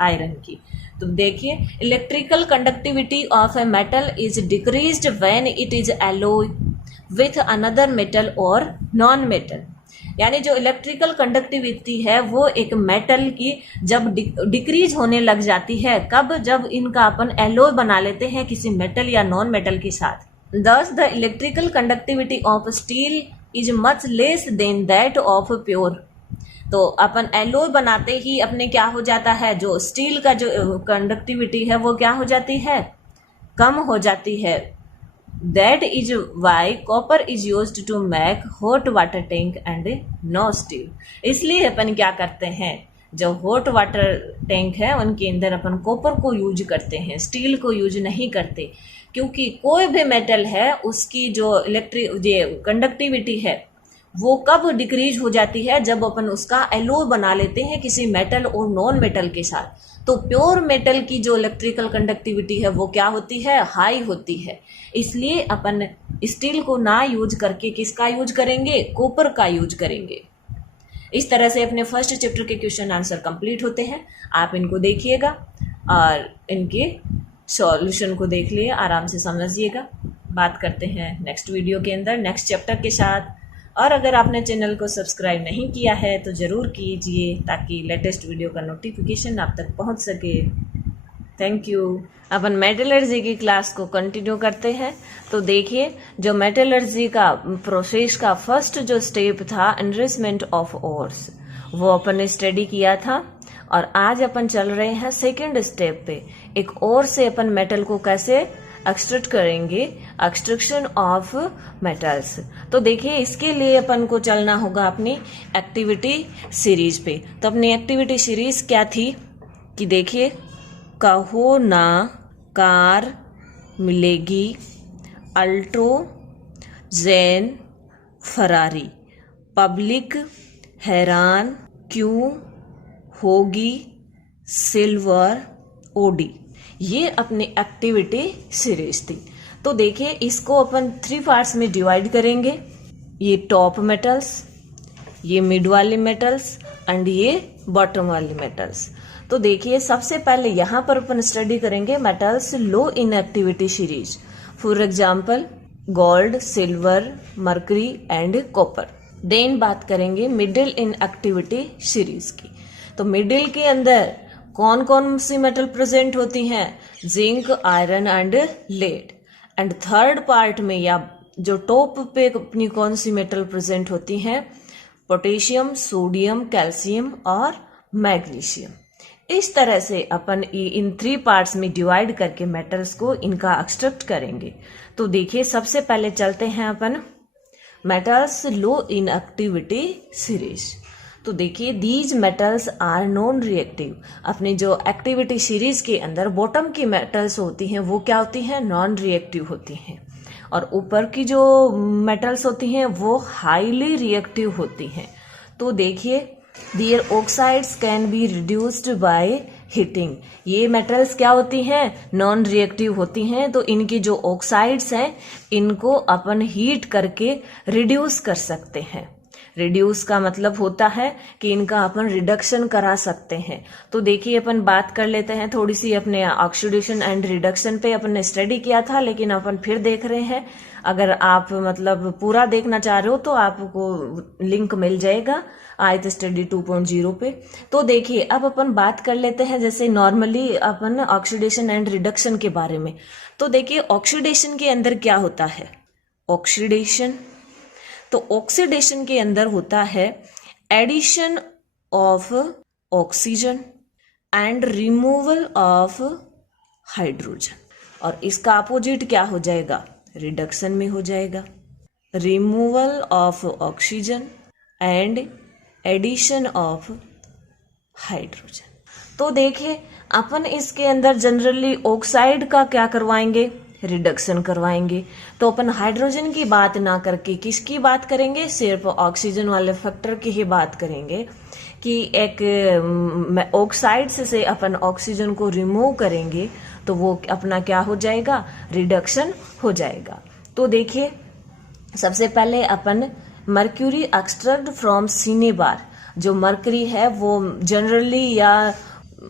आयरन की। तो देखिए, electrical conductivity of a metal is decreased when it is alloy with another metal और नॉन मेटल। यानी जो इलेक्ट्रिकल कंडक्टिविटी है वो एक मेटल की जब डिक्रीज होने लग जाती है, कब, जब इनका अपन एलॉय बना लेते हैं किसी मेटल या नॉन मेटल के साथ। Thus the electrical conductivity of steel is much less than that of pure। तो अपन एलॉय बनाते ही अपने क्या हो जाता है, जो स्टील का जो कंडक्टिविटी है वो क्या हो जाती है, कम हो जाती है। That is why copper is used to make hot water tank and no steel। इसलिए अपन क्या करते हैं, जो हॉट वाटर टैंक है उनके अंदर अपन कॉपर को यूज करते हैं, स्टील को यूज नहीं करते। क्योंकि कोई भी मेटल है उसकी जो कंडक्टिविटी है वो कब डिक्रीज हो जाती है, जब अपन उसका एलॉय बना लेते हैं किसी मेटल और नॉन मेटल के साथ। तो प्योर मेटल की जो इलेक्ट्रिकल कंडक्टिविटी है वो क्या होती है, हाई होती है। इसलिए अपन स्टील को ना यूज करके किसका यूज करेंगे, कॉपर का यूज करेंगे। इस तरह से अपने फर्स्ट चैप्टर के क्वेश्चन आंसर कंप्लीट होते हैं। आप इनको देखिएगा और इनके सॉल्यूशन को देख लिए, आराम से समझिएगा। बात करते हैं नेक्स्ट वीडियो के अंदर नेक्स्ट चैप्टर के साथ। और अगर आपने चैनल को सब्सक्राइब नहीं किया है तो ज़रूर कीजिए, ताकि लेटेस्ट वीडियो का नोटिफिकेशन आप तक पहुंच सके। Thank you. अपन मेटलर्जी की क्लास को कंटिन्यू करते हैं। तो देखिए, जो मेटलर्जी का प्रोसेस का फर्स्ट जो स्टेप था एनरिचमेंट ऑफ ओर्स, वो अपन ने स्टडी किया था। और आज अपन चल रहे हैं सेकेंड स्टेप पे, एक और से अपन मेटल को कैसे एक्सट्रैक्ट करेंगे, एक्सट्रैक्शन ऑफ मेटल्स। तो देखिए, इसके लिए अपन को चलना होगा अपनी एक्टिविटी सीरीज पे। तो अपनी एक्टिविटी सीरीज क्या थी कि देखिए, कहो ना कार मिलेगी, अल्ट्रो जैन फरारी, पब्लिक हैरान क्यों होगी, सिल्वर ओडी। ये अपनी एक्टिविटी सीरीज थी। तो देखिए, इसको अपन 3 पार्ट्स में डिवाइड करेंगे। ये टॉप मेटल्स, ये मिड वाले मेटल्स एंड ये बॉटम वाले मेटल्स। तो देखिए, सबसे पहले यहाँ पर अपन स्टडी करेंगे metals low in activity series. For example gold, silver, mercury and copper. Then बात करेंगे मिडिल इन एक्टिविटी सीरीज की। तो मिडिल के अंदर कौन कौन सी मेटल प्रेजेंट होती हैं, zinc, iron and lead. And third part में या जो टॉप पे अपनी कौन सी मेटल प्रेजेंट होती हैं, पोटेशियम, सोडियम, कैल्शियम और मैग्नीशियम। इस तरह से अपन इन 3 पार्ट्स में डिवाइड करके मेटल्स को इनका एक्सट्रैक्ट करेंगे। तो देखिए, सबसे पहले चलते हैं अपन metals low in activity series. तो देखिए, these metals are non reactive. अपनी जो एक्टिविटी सीरीज के अंदर बॉटम की मेटल्स होती हैं वो क्या होती हैं, नॉन रिएक्टिव होती हैं। और ऊपर की जो मेटल्स होती हैं वो हाईली रिएक्टिव होती हैं। तो देखिए, their oxides can be reduced by heating. ये मेटल्स क्या होती हैं, नॉन रिएक्टिव होती हैं। तो इनकी जो ऑक्साइड्स हैं इनको अपन हीट करके रिड्यूस कर सकते हैं। रिड्यूस का मतलब होता है कि इनका अपन रिडक्शन करा सकते हैं। तो देखिए, अपन बात कर लेते हैं थोड़ी सी अपने ऑक्सीडेशन एंड रिडक्शन पे। अपन ने स्टडी किया था, लेकिन अपन फिर देख रहे हैं। अगर आप मतलब पूरा देखना चाह रहे हो तो आपको लिंक मिल जाएगा आयत स्टडी 2.0 पे। तो देखिए, अब अपन बात कर लेते हैं जैसे normally upon oxidation and reduction के बारे में। तो देखिए, ऑक्सीडेशन के अंदर क्या होता है, ऑक्सीडेशन, तो ऑक्सीडेशन के अंदर होता है addition of oxygen and removal of hydrogen. और इसका अपोजिट क्या हो जाएगा, रिडक्शन में हो जाएगा, removal of oxygen and addition of hydrogen. तो देखिए, अपन इसके अंदर जनरली ऑक्साइड का क्या करवाएंगे, रिडक्शन करवाएंगे। तो अपन हाइड्रोजन की बात ना करके किसकी बात करेंगे, सिर्फ ऑक्सीजन वाले फैक्टर की ही बात करेंगे कि एक ऑक्साइड्स से अपन ऑक्सीजन को रिमूव करेंगे तो वो अपना क्या हो जाएगा, रिडक्शन हो जाएगा। तो देखिए सबसे पहले अपन मर्क्यूरी एक्सट्रैक्ट फ्रॉम सिनेबार, जो मर्करी है वो जनरली या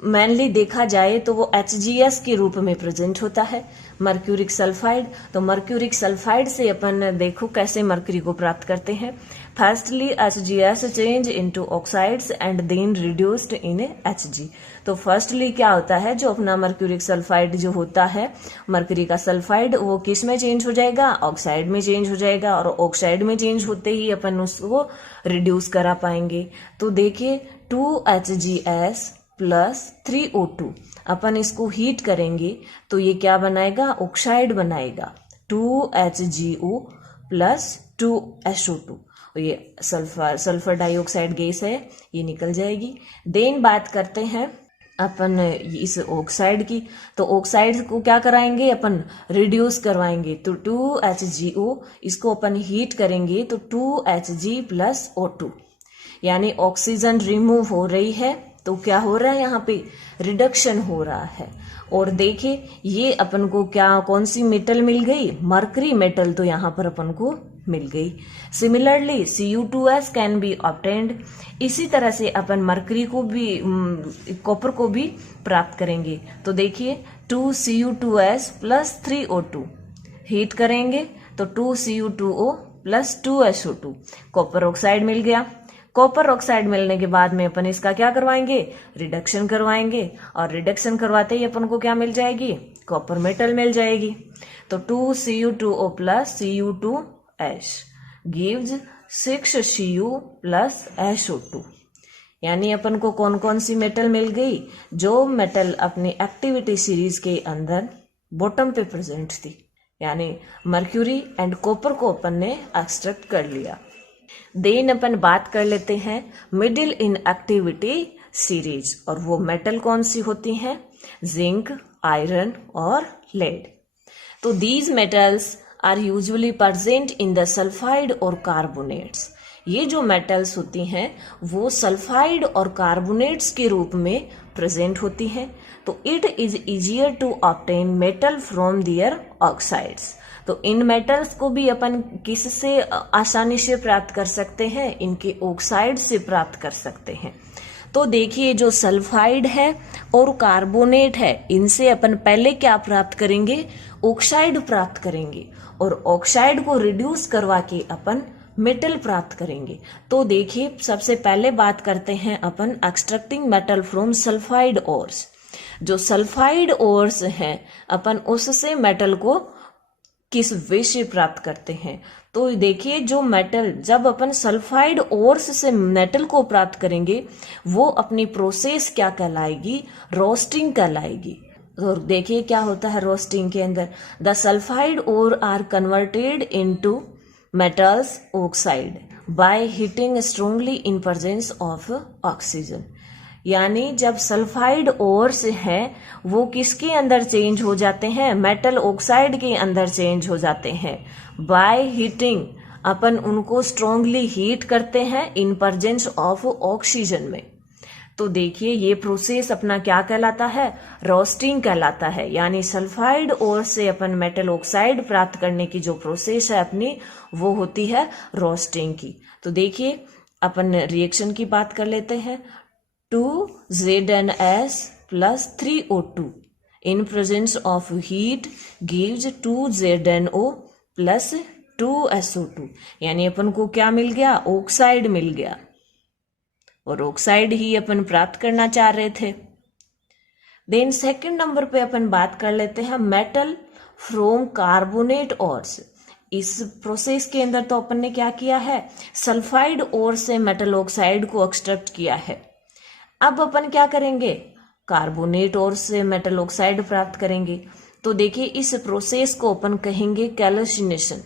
मेनली देखा जाए तो वो HGS के रूप में प्रेजेंट होता है, मर्क्यूरिक सल्फाइड। तो मर्क्यूरिक सल्फाइड से अपन देखो कैसे मर्करी को प्राप्त करते हैं। Firstly HGS change into oxides and then reduced in Hg। तो फर्स्टली क्या होता है, जो अपना मर्क्यूरिक सल्फाइड जो होता है, मर्करी का सल्फाइड, वो किस में चेंज हो जाएगा, ऑक्साइड में चेंज हो जाएगा, और ऑक्साइड में चेंज होते ही अपन उसको रिड्यूस करा पाएंगे। तो देखिए 2HGS प्लस 3O2 अपन इसको हीट करेंगे तो ये क्या बनाएगा, ऑक्साइड बनाएगा, 2HgO प्लस 2SO2। ये सल्फर डाइऑक्साइड गैस है, ये निकल जाएगी। देन बात करते हैं अपन इस ऑक्साइड की। तो ऑक्साइड को क्या कराएंगे, अपन रिड्यूस करवाएंगे। तो 2HgO इसको अपन हीट करेंगे तो 2Hg प्लस O2, यानी ऑक्सीजन रिमूव हो रही है तो क्या हो रहा है, यहाँ पे रिडक्शन हो रहा है। और देखिए ये अपन को क्या, कौन सी मेटल मिल गई, मर्करी मेटल, तो यहाँ पर अपन को मिल गई। Similarly Cu2s can be obtained. इसी तरह से अपन मर्करी को भी, कॉपर को भी प्राप्त करेंगे। तो देखिए 2Cu2s प्लस 3O2 हीट करेंगे तो 2Cu2O plus 2SO2 copper oxide मिल गया। कॉपर ऑक्साइड मिलने के बाद में अपन इसका क्या करवाएंगे, रिडक्शन करवाएंगे, और रिडक्शन करवाते ही अपन को क्या मिल जाएगी, कॉपर मेटल मिल जाएगी। तो 2Cu2O plus Cu2S gives 6Cu plus SO2। यानी अपन को कौन कौन सी मेटल मिल गई, जो मेटल अपनी एक्टिविटी सीरीज के अंदर बॉटम पे प्रेजेंट थी, यानी मर्क्यूरी एंड कॉपर को अपन ने एक्सट्रैक्ट कर लिया। देन अपन बात कर लेते हैं मिडिल इन एक्टिविटी सीरीज, और वो मेटल कौन सी होती हैं, जिंक, आयरन और लेड। तो these metals are usually present in the sulphide और कार्बोनेट्स। ये जो मेटल्स होती हैं वो सल्फाइड और कार्बोनेट्स के रूप में प्रेजेंट होती हैं। तो it is easier to obtain metal from their oxides. तो इन मेटल्स को भी अपन किससे आसानी से प्राप्त कर सकते हैं, इनके ऑक्साइड से प्राप्त कर सकते हैं। तो देखिए जो सल्फाइड है और कार्बोनेट है, इनसे अपन पहले क्या प्राप्त करेंगे, ऑक्साइड प्राप्त करेंगे, और ऑक्साइड को रिड्यूस करवा के अपन मेटल प्राप्त करेंगे। तो देखिए सबसे पहले बात करते हैं अपन extracting metal from sulphide ores. जो सल्फाइड ओर्स हैं अपन उससे मेटल को किस वे से प्राप्त करते हैं। तो देखिए जो मेटल, जब अपन सल्फाइड ओर्स से मेटल को प्राप्त करेंगे वो अपनी प्रोसेस क्या कहलाएगी, रोस्टिंग कहलाएगी। तो देखिए क्या होता है रोस्टिंग के अंदर, the sulphide ore are converted into metals oxide by heating strongly in presence of oxygen. यानी जब सल्फाइड ओर्स है वो किसके अंदर चेंज हो जाते हैं, मेटल ऑक्साइड के अंदर चेंज हो जाते हैं। बाय हीटिंग अपन उनको स्ट्रांगली हीट करते हैं इन प्रेजेंस ऑफ ऑक्सीजन में। तो देखिए ये प्रोसेस अपना क्या कहलाता है, रोस्टिंग कहलाता है। यानी सल्फाइड ओर से अपन मेटल ऑक्साइड प्राप्त करने की जो प्रोसेस है अपनी, वो होती है रोस्टिंग की। तो देखिए अपन रिएक्शन की बात कर लेते हैं। 2ZnS plus 3O2 in presence of heat gives 2ZnO plus 2SO2। यानी अपन को क्या मिल गया, ऑक्साइड मिल गया, और ऑक्साइड ही अपन प्राप्त करना चाह रहे थे। देन सेकंड नंबर पे अपन बात कर लेते हैं मेटल फ्रॉम कार्बोनेट ओर्स। इस प्रोसेस के अंदर तो अपन ने क्या किया है, सल्फाइड ओर से मेटल ऑक्साइड को एक्सट्रैक्ट किया है। अब अपन क्या करेंगे, कार्बोनेट ओर से मेटल ऑक्साइड प्राप्त करेंगे। तो देखिए इस प्रोसेस को अपन कहेंगे कैल्सिनेशन।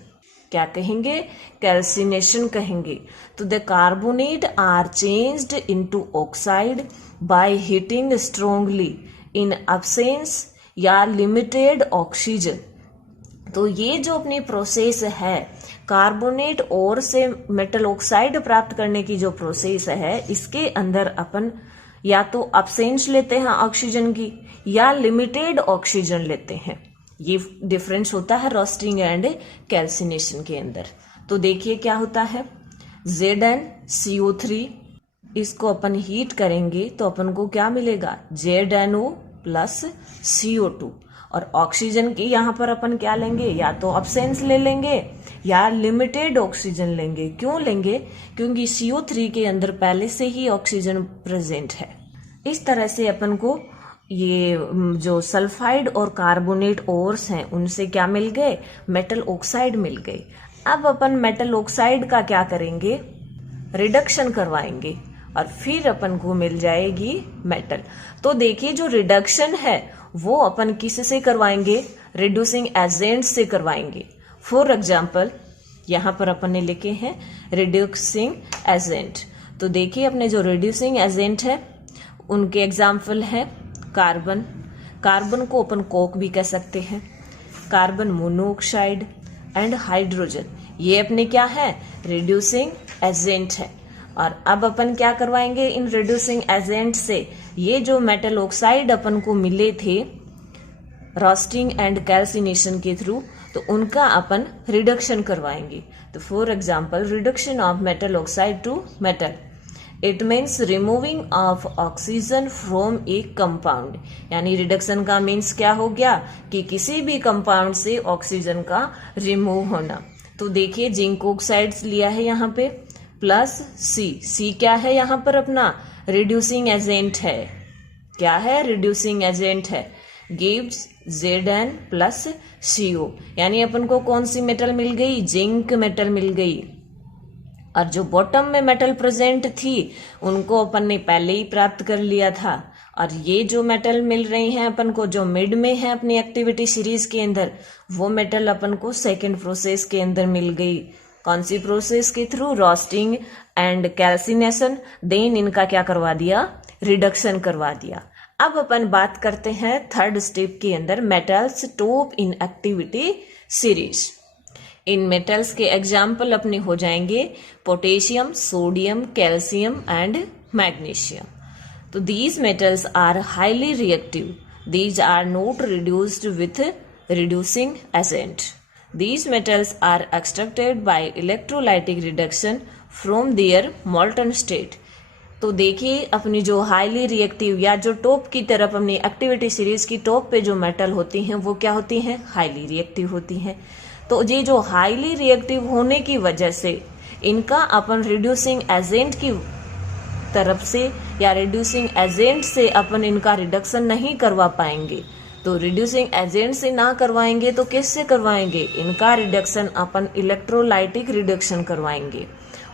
क्या कहेंगे, कैल्सिनेशन कहेंगे। तो the carbonate are changed into oxide by heating strongly in absence या लिमिटेड ऑक्सीजन। तो ये जो अपनी प्रोसेस है कार्बोनेट और से मेटल ऑक्साइड प्राप्त करने की जो प्रोसेस है, इसके अंदर अपन या तो अब्सेंस लेते हैं ऑक्सीजन की या लिमिटेड ऑक्सीजन लेते हैं। ये डिफरेंस होता है रोस्टिंग एंड कैल्सिनेशन के अंदर। तो देखिए क्या होता है, ZnCO3 इसको अपन हीट करेंगे तो अपन को क्या मिलेगा, ZnO प्लस CO2। और ऑक्सीजन की यहाँ पर अपन क्या लेंगे, या तो अब्सेंस ले लेंगे या लिमिटेड ऑक्सीजन लेंगे। क्यों लेंगे, क्योंकि CO3 के अंदर पहले से ही ऑक्सीजन प्रेजेंट है। इस तरह से अपन को ये जो सल्फाइड और कार्बोनेट ओर्स हैं उनसे क्या मिल गए, मेटल ऑक्साइड मिल गई। अब अपन मेटल ऑक्साइड का क्या करेंगे, रिडक्शन करवाएंगे और फिर अपन को मिल जाएगी मेटल। तो देखिए जो रिडक्शन है वो अपन किससे करवाएंगे, रिड्यूसिंग एजेंट से करवाएंगे। फॉर एग्जाम्पल यहाँ पर अपन ने लिखे हैं रिड्यूसिंग एजेंट। तो देखिए अपने जो रिड्यूसिंग एजेंट है उनके एग्जाम्पल है कार्बन। कार्बन को अपन कोक भी कह सकते हैं, कार्बन मोनोऑक्साइड एंड हाइड्रोजन। ये अपने क्या है, रिड्यूसिंग एजेंट है। और अब अपन क्या करवाएंगे इन रिड्यूसिंग एजेंट से, ये जो मेटल ऑक्साइड अपन को मिले थे रोस्टिंग एंड कैल्सिनेशन के थ्रू, तो उनका अपन रिडक्शन करवाएंगे। तो for example reduction of metal oxide to metal, it means removing of oxygen from a compound. यानी रिडक्शन का मीन्स क्या हो गया कि किसी भी कंपाउंड से ऑक्सीजन का रिमूव होना। तो देखिए जिंक ऑक्साइड लिया है यहाँ पे प्लस सी क्या है यहाँ पर अपना रिड्यूसिंग एजेंट है। क्या है, रिड्यूसिंग एजेंट है, गिव्स Zn प्लस CO। यानी अपन को कौन सी मेटल मिल गई, जिंक मेटल मिल गई। और जो बॉटम में मेटल प्रेजेंट थी उनको अपन ने पहले ही प्राप्त कर लिया था। और ये जो मेटल मिल रही हैं अपन को जो मिड में है अपनी एक्टिविटी सीरीज के अंदर, वो मेटल अपन को सेकेंड प्रोसेस के अंदर मिल गई। कौन सी प्रोसेस के through, roasting and calcination. Then इनका क्या करवा दिया, रिडक्शन करवा दिया। अब अपन बात करते हैं थर्ड स्टेप के अंदर metals top in activity series. इन मेटल्स के एग्जाम्पल अपने हो जाएंगे potassium, sodium, calcium and magnesium. तो these metals are highly reactive, these are not reduced with reducing agent. These metals are extracted by electrolytic reduction from their molten state। तो देखिए अपनी जो हाईली रिएक्टिव या जो टॉप की तरफ अपनी एक्टिविटी सीरीज की टॉप पे जो मेटल होती हैं वो क्या होती हैं, हाईली रिएक्टिव होती हैं। तो ये जो हाईली रिएक्टिव होने की वजह से इनका अपन रिड्यूसिंग एजेंट की तरफ से या रिड्यूसिंग एजेंट से अपन इनका रिडक्शन नहीं करवा पाएंगे। तो रिड्यूसिंग एजेंट से ना करवाएंगे तो किससे करवाएंगे, इनका रिडक्शन अपन इलेक्ट्रोलाइटिक रिडक्शन करवाएंगे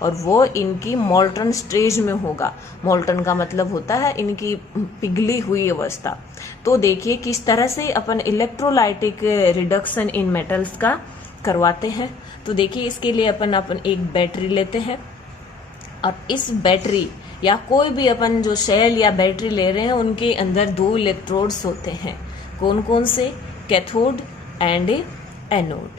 और वो इनकी मोल्टन स्टेज में होगा। मोल्टन का मतलब होता है इनकी पिघली हुई अवस्था। तो देखिए किस तरह से अपन इलेक्ट्रोलाइटिक रिडक्शन इन मेटल्स का करवाते हैं। तो देखिए इसके लिए अपन एक बैटरी लेते हैं और इस बैटरी या कोई भी अपन जो सेल या बैटरी ले रहे हैं उनके अंदर 2 इलेक्ट्रोड्स होते हैं। कौन कौन से, कैथोड एंड एनोड।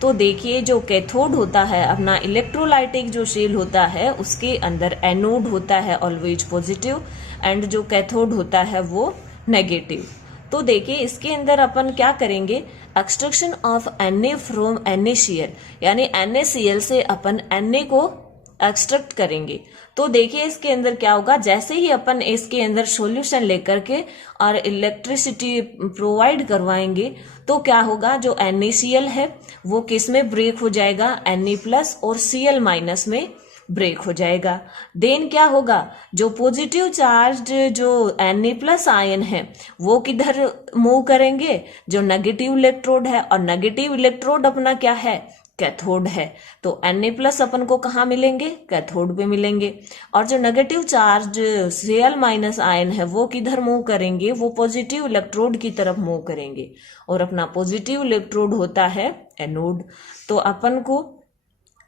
तो देखिए जो कैथोड होता है अपना इलेक्ट्रोलाइटिक जो सेल होता है उसके अंदर एनोड होता है ऑलवेज पॉजिटिव एंड जो कैथोड होता है वो नेगेटिव। तो देखिए इसके अंदर अपन क्या करेंगे, extraction of Na from NaCl, यानी NaCl से अपन Na को एक्सट्रैक्ट करेंगे। तो देखिए इसके अंदर क्या होगा, जैसे ही अपन इसके अंदर सॉल्यूशन लेकर के और इलेक्ट्रिसिटी प्रोवाइड करवाएंगे तो क्या होगा, जो NaCl है वो किस में ब्रेक हो जाएगा, Na+ और Cl- में ब्रेक हो जाएगा। देन क्या होगा, जो पॉजिटिव चार्ज जो Na+ आयन है वो किधर मूव करेंगे, जो नेगेटिव इलेक्ट्रोड है, और नेगेटिव इलेक्ट्रोड अपना क्या है, कैथोड है। तो Na+ अपन को कहाँ मिलेंगे, कैथोड पे मिलेंगे। और जो नेगेटिव चार्ज Cl- आयन है वो किधर मूव करेंगे, वो पॉजिटिव इलेक्ट्रोड की तरफ मूव करेंगे और अपना पॉजिटिव इलेक्ट्रोड होता है एनोड। तो अपन को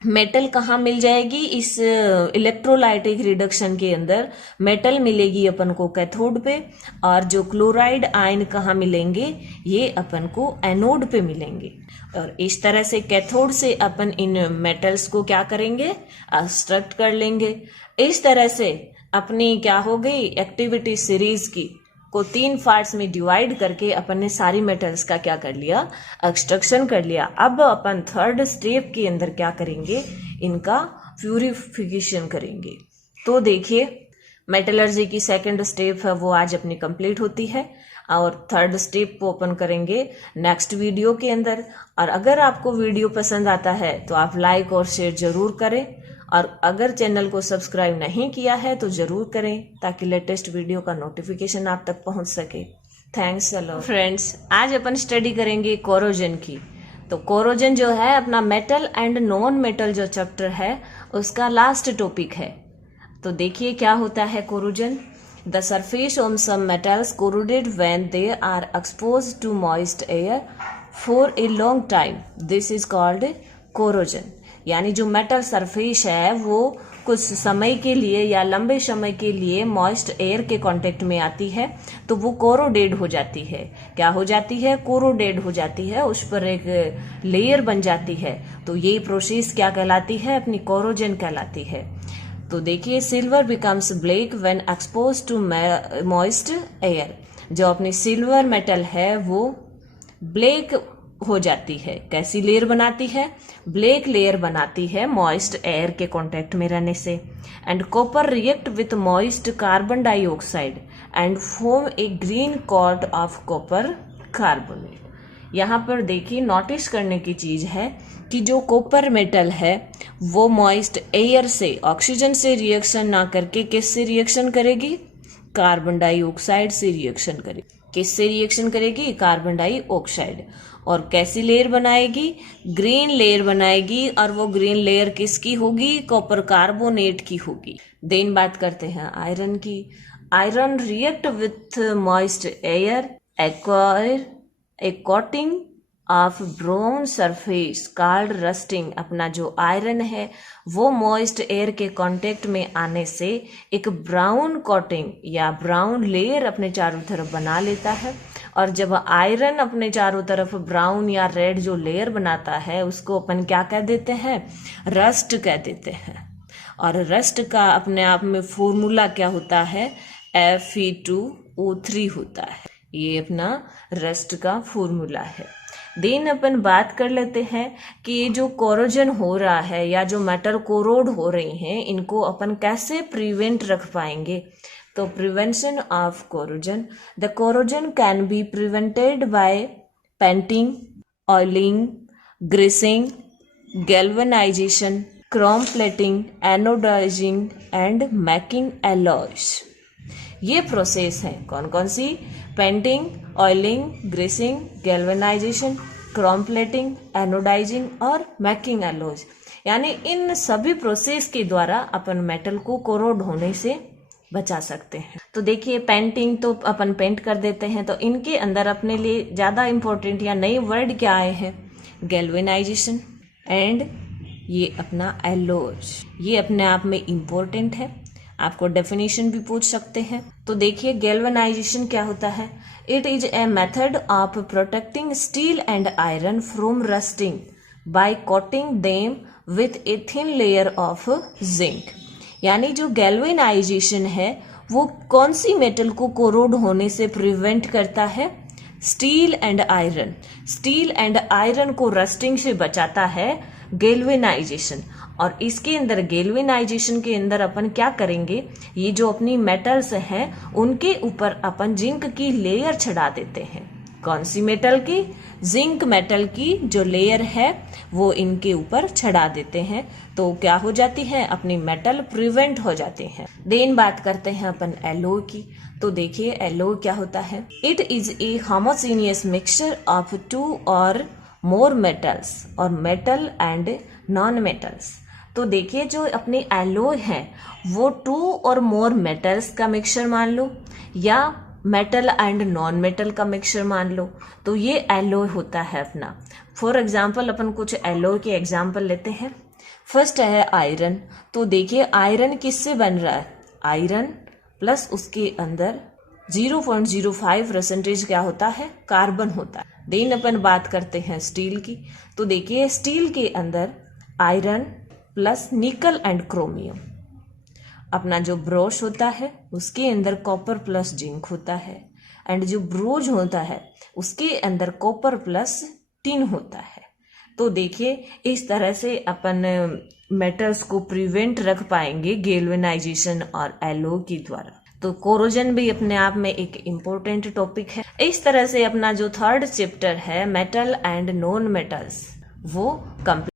मेटल कहाँ मिल जाएगी? इस इलेक्ट्रोलाइटिक रिडक्शन के अंदर मेटल मिलेगी अपन को कैथोड पे, और जो क्लोराइड आयन कहाँ मिलेंगे? ये अपन को एनोड पे मिलेंगे। और इस तरह से कैथोड से अपन इन मेटल्स को क्या करेंगे? एक्सट्रैक्ट कर लेंगे। इस तरह से अपनी क्या हो गई एक्टिविटी सीरीज की को 3 पार्ट्स में डिवाइड करके अपन ने सारी मेटल्स का क्या कर लिया? एक्सट्रैक्शन कर लिया। अब अपन थर्ड स्टेप के अंदर क्या करेंगे? इनका प्यूरिफिकेशन करेंगे। तो देखिए मेटलर्जी की सेकंड स्टेप है वो आज अपनी कंप्लीट होती है, और थर्ड स्टेप को ओपन करेंगे नेक्स्ट वीडियो के अंदर। और अगर आपको वीडियो पसंद आता है तो आप लाइक और शेयर जरूर करें, और अगर चैनल को सब्सक्राइब नहीं किया है तो जरूर करें ताकि लेटेस्ट वीडियो का नोटिफिकेशन आप तक पहुंच सके। Thanks a lot friends. आज अपन स्टडी करेंगे कोरोजन की। तो कोरोजन जो है अपना मेटल एंड नॉन मेटल जो चैप्टर है उसका लास्ट टॉपिक है। तो देखिए क्या होता है corrosion. The surface on some metals corroded when they are exposed to moist air for a long time, this is called corrosion. यानी जो मेटल सरफेस है वो कुछ समय के लिए या लंबे समय के लिए मॉइस्ट एयर के कांटेक्ट में आती है तो वो कोरोडेड हो जाती है। क्या हो जाती है? कोरोडेड हो जाती है, उस पर एक लेयर बन जाती है। तो ये प्रोसेस क्या कहलाती है? अपनी कोरोजन कहलाती है। तो देखिए silver becomes black when expose to moist air. जो अपनी सिल्वर मेटल है वो ब्लैक हो जाती है। कैसी लेयर बनाती है? ब्लैक लेयर बनाती है मॉइस्ट एयर के कांटेक्ट में रहने से। And copper react with moist carbon dioxide and form a green coat of copper carbonate. यहाँ पर देखिए नोटिस करने की चीज है कि जो कॉपर मेटल है वो मॉइस्ट एयर से ऑक्सीजन से रिएक्शन ना करके किससे रिएक्शन करेगी? कार्बन डाइऑक्साइड से रिएक्शन करेगी। किससे रिएक्शन करेगी? Carbon dioxide. और कैसी लेयर बनाएगी? ग्रीन लेयर बनाएगी। और वो ग्रीन लेयर किसकी होगी? कॉपर कार्बोनेट की होगी। देन बात करते हैं आयरन की। Iron react with moist air acquire a coating of brown surface called rusting. अपना जो आयरन है वो मॉइस्ट एयर के कांटेक्ट में आने से एक ब्राउन कोटिंग या ब्राउन लेयर अपने चारों तरफ बना लेता है। और जब आयरन अपने चारों तरफ ब्राउन या रेड जो लेयर बनाता है उसको अपन क्या कह देते हैं? रस्ट कह देते हैं। और रस्ट का अपने आप में फॉर्मूला क्या होता है? Fe2O3 होता है। ये अपना रस्ट का फॉर्मूला है। देन अपन बात कर लेते हैं कि ये जो कोरोजन हो रहा है या जो मेटल कोरोड हो रही हैं इनको अपन कैसे प्रिवेंट रख पाएंगे। तो prevention of corrosion. The corrosion can be prevented by painting, oiling, greasing, galvanisation, chrome plating, anodising and making alloys. ये प्रोसेस है कौन कौन सी? Painting, oiling, greasing, galvanisation, chrome plating, anodising और मेकिंग एलॉयज। यानी इन सभी प्रोसेस के द्वारा अपन मेटल को कोरोड होने से बचा सकते हैं। तो देखिए पेंटिंग तो अपन पेंट कर देते हैं, तो इनके अंदर अपने लिए ज्यादा इंपॉर्टेंट या नए वर्ड क्या आए हैं? गैल्वेनाइजेशन एंड ये अपना एलॉयज। ये अपने आप में इंपॉर्टेंट है, आपको डेफिनेशन भी पूछ सकते हैं। तो देखिए गैल्वेनाइजेशन क्या होता है? It is a method of protecting steel and iron from rusting by coating them with a thin layer of zinc. यानी जो गैल्वेनाइजेशन है वो कौन सी मेटल को कोरोड होने से प्रिवेंट करता है? Steel and iron. Steel and iron को रस्टिंग से बचाता है गैल्वेनाइजेशन। और इसके अंदर गैल्वेनाइजेशन के अंदर अपन क्या करेंगे? ये जो अपनी मेटल्स हैं उनके ऊपर अपन जिंक की लेयर चढ़ा देते हैं। कौन सी मेटल की? जिंक मेटल की जो लेयर है वो इनके ऊपर चढ़ा देते हैं। तो क्या हो जाती है? अपनी मेटल प्रिवेंट हो जाते हैं। देन बात करते हैं अपन एलॉय की। तो देखिए एलॉय क्या होता है? It is A homogeneous mixture of 2 और मोर मेटल्स और मेटल एंड नॉन मेटल्स। तो देखिए जो अपने एलॉय है वो 2 और मोर मेटल्स का मिक्सचर मान लो या मेटल एंड नॉन मेटल का मिक्सचर मान लो, तो ये एलॉय होता है अपना। फॉर एग्जाम्पल अपन कुछ एलॉय के एग्जाम्पल लेते हैं। फर्स्ट है आयरन। तो देखिए आयरन किससे बन रहा है, आयरन प्लस उसके अंदर 0.05% क्या होता है, कार्बन होता है। देन अपन बात करते हैं स्टील की। तो देखिए स्टील के अंदर आयरन प्लस निकल एंड क्रोमियम। अपना जो ब्रोश होता है उसके अंदर कॉपर प्लस जिंक होता है, एंड जो ब्रोज होता है उसके अंदर कॉपर प्लस टिन होता है। तो देखिए इस तरह से अपन मेटल्स को प्रिवेंट रख पाएंगे गैल्वेनाइजेशन और एलो के द्वारा। तो कोरोजन भी अपने आप में एक इम्पोर्टेंट टॉपिक है। इस तरह से अपना जो थर्ड चैप्टर है मेटल एंड नॉन मेटल्स वो कंप्लीट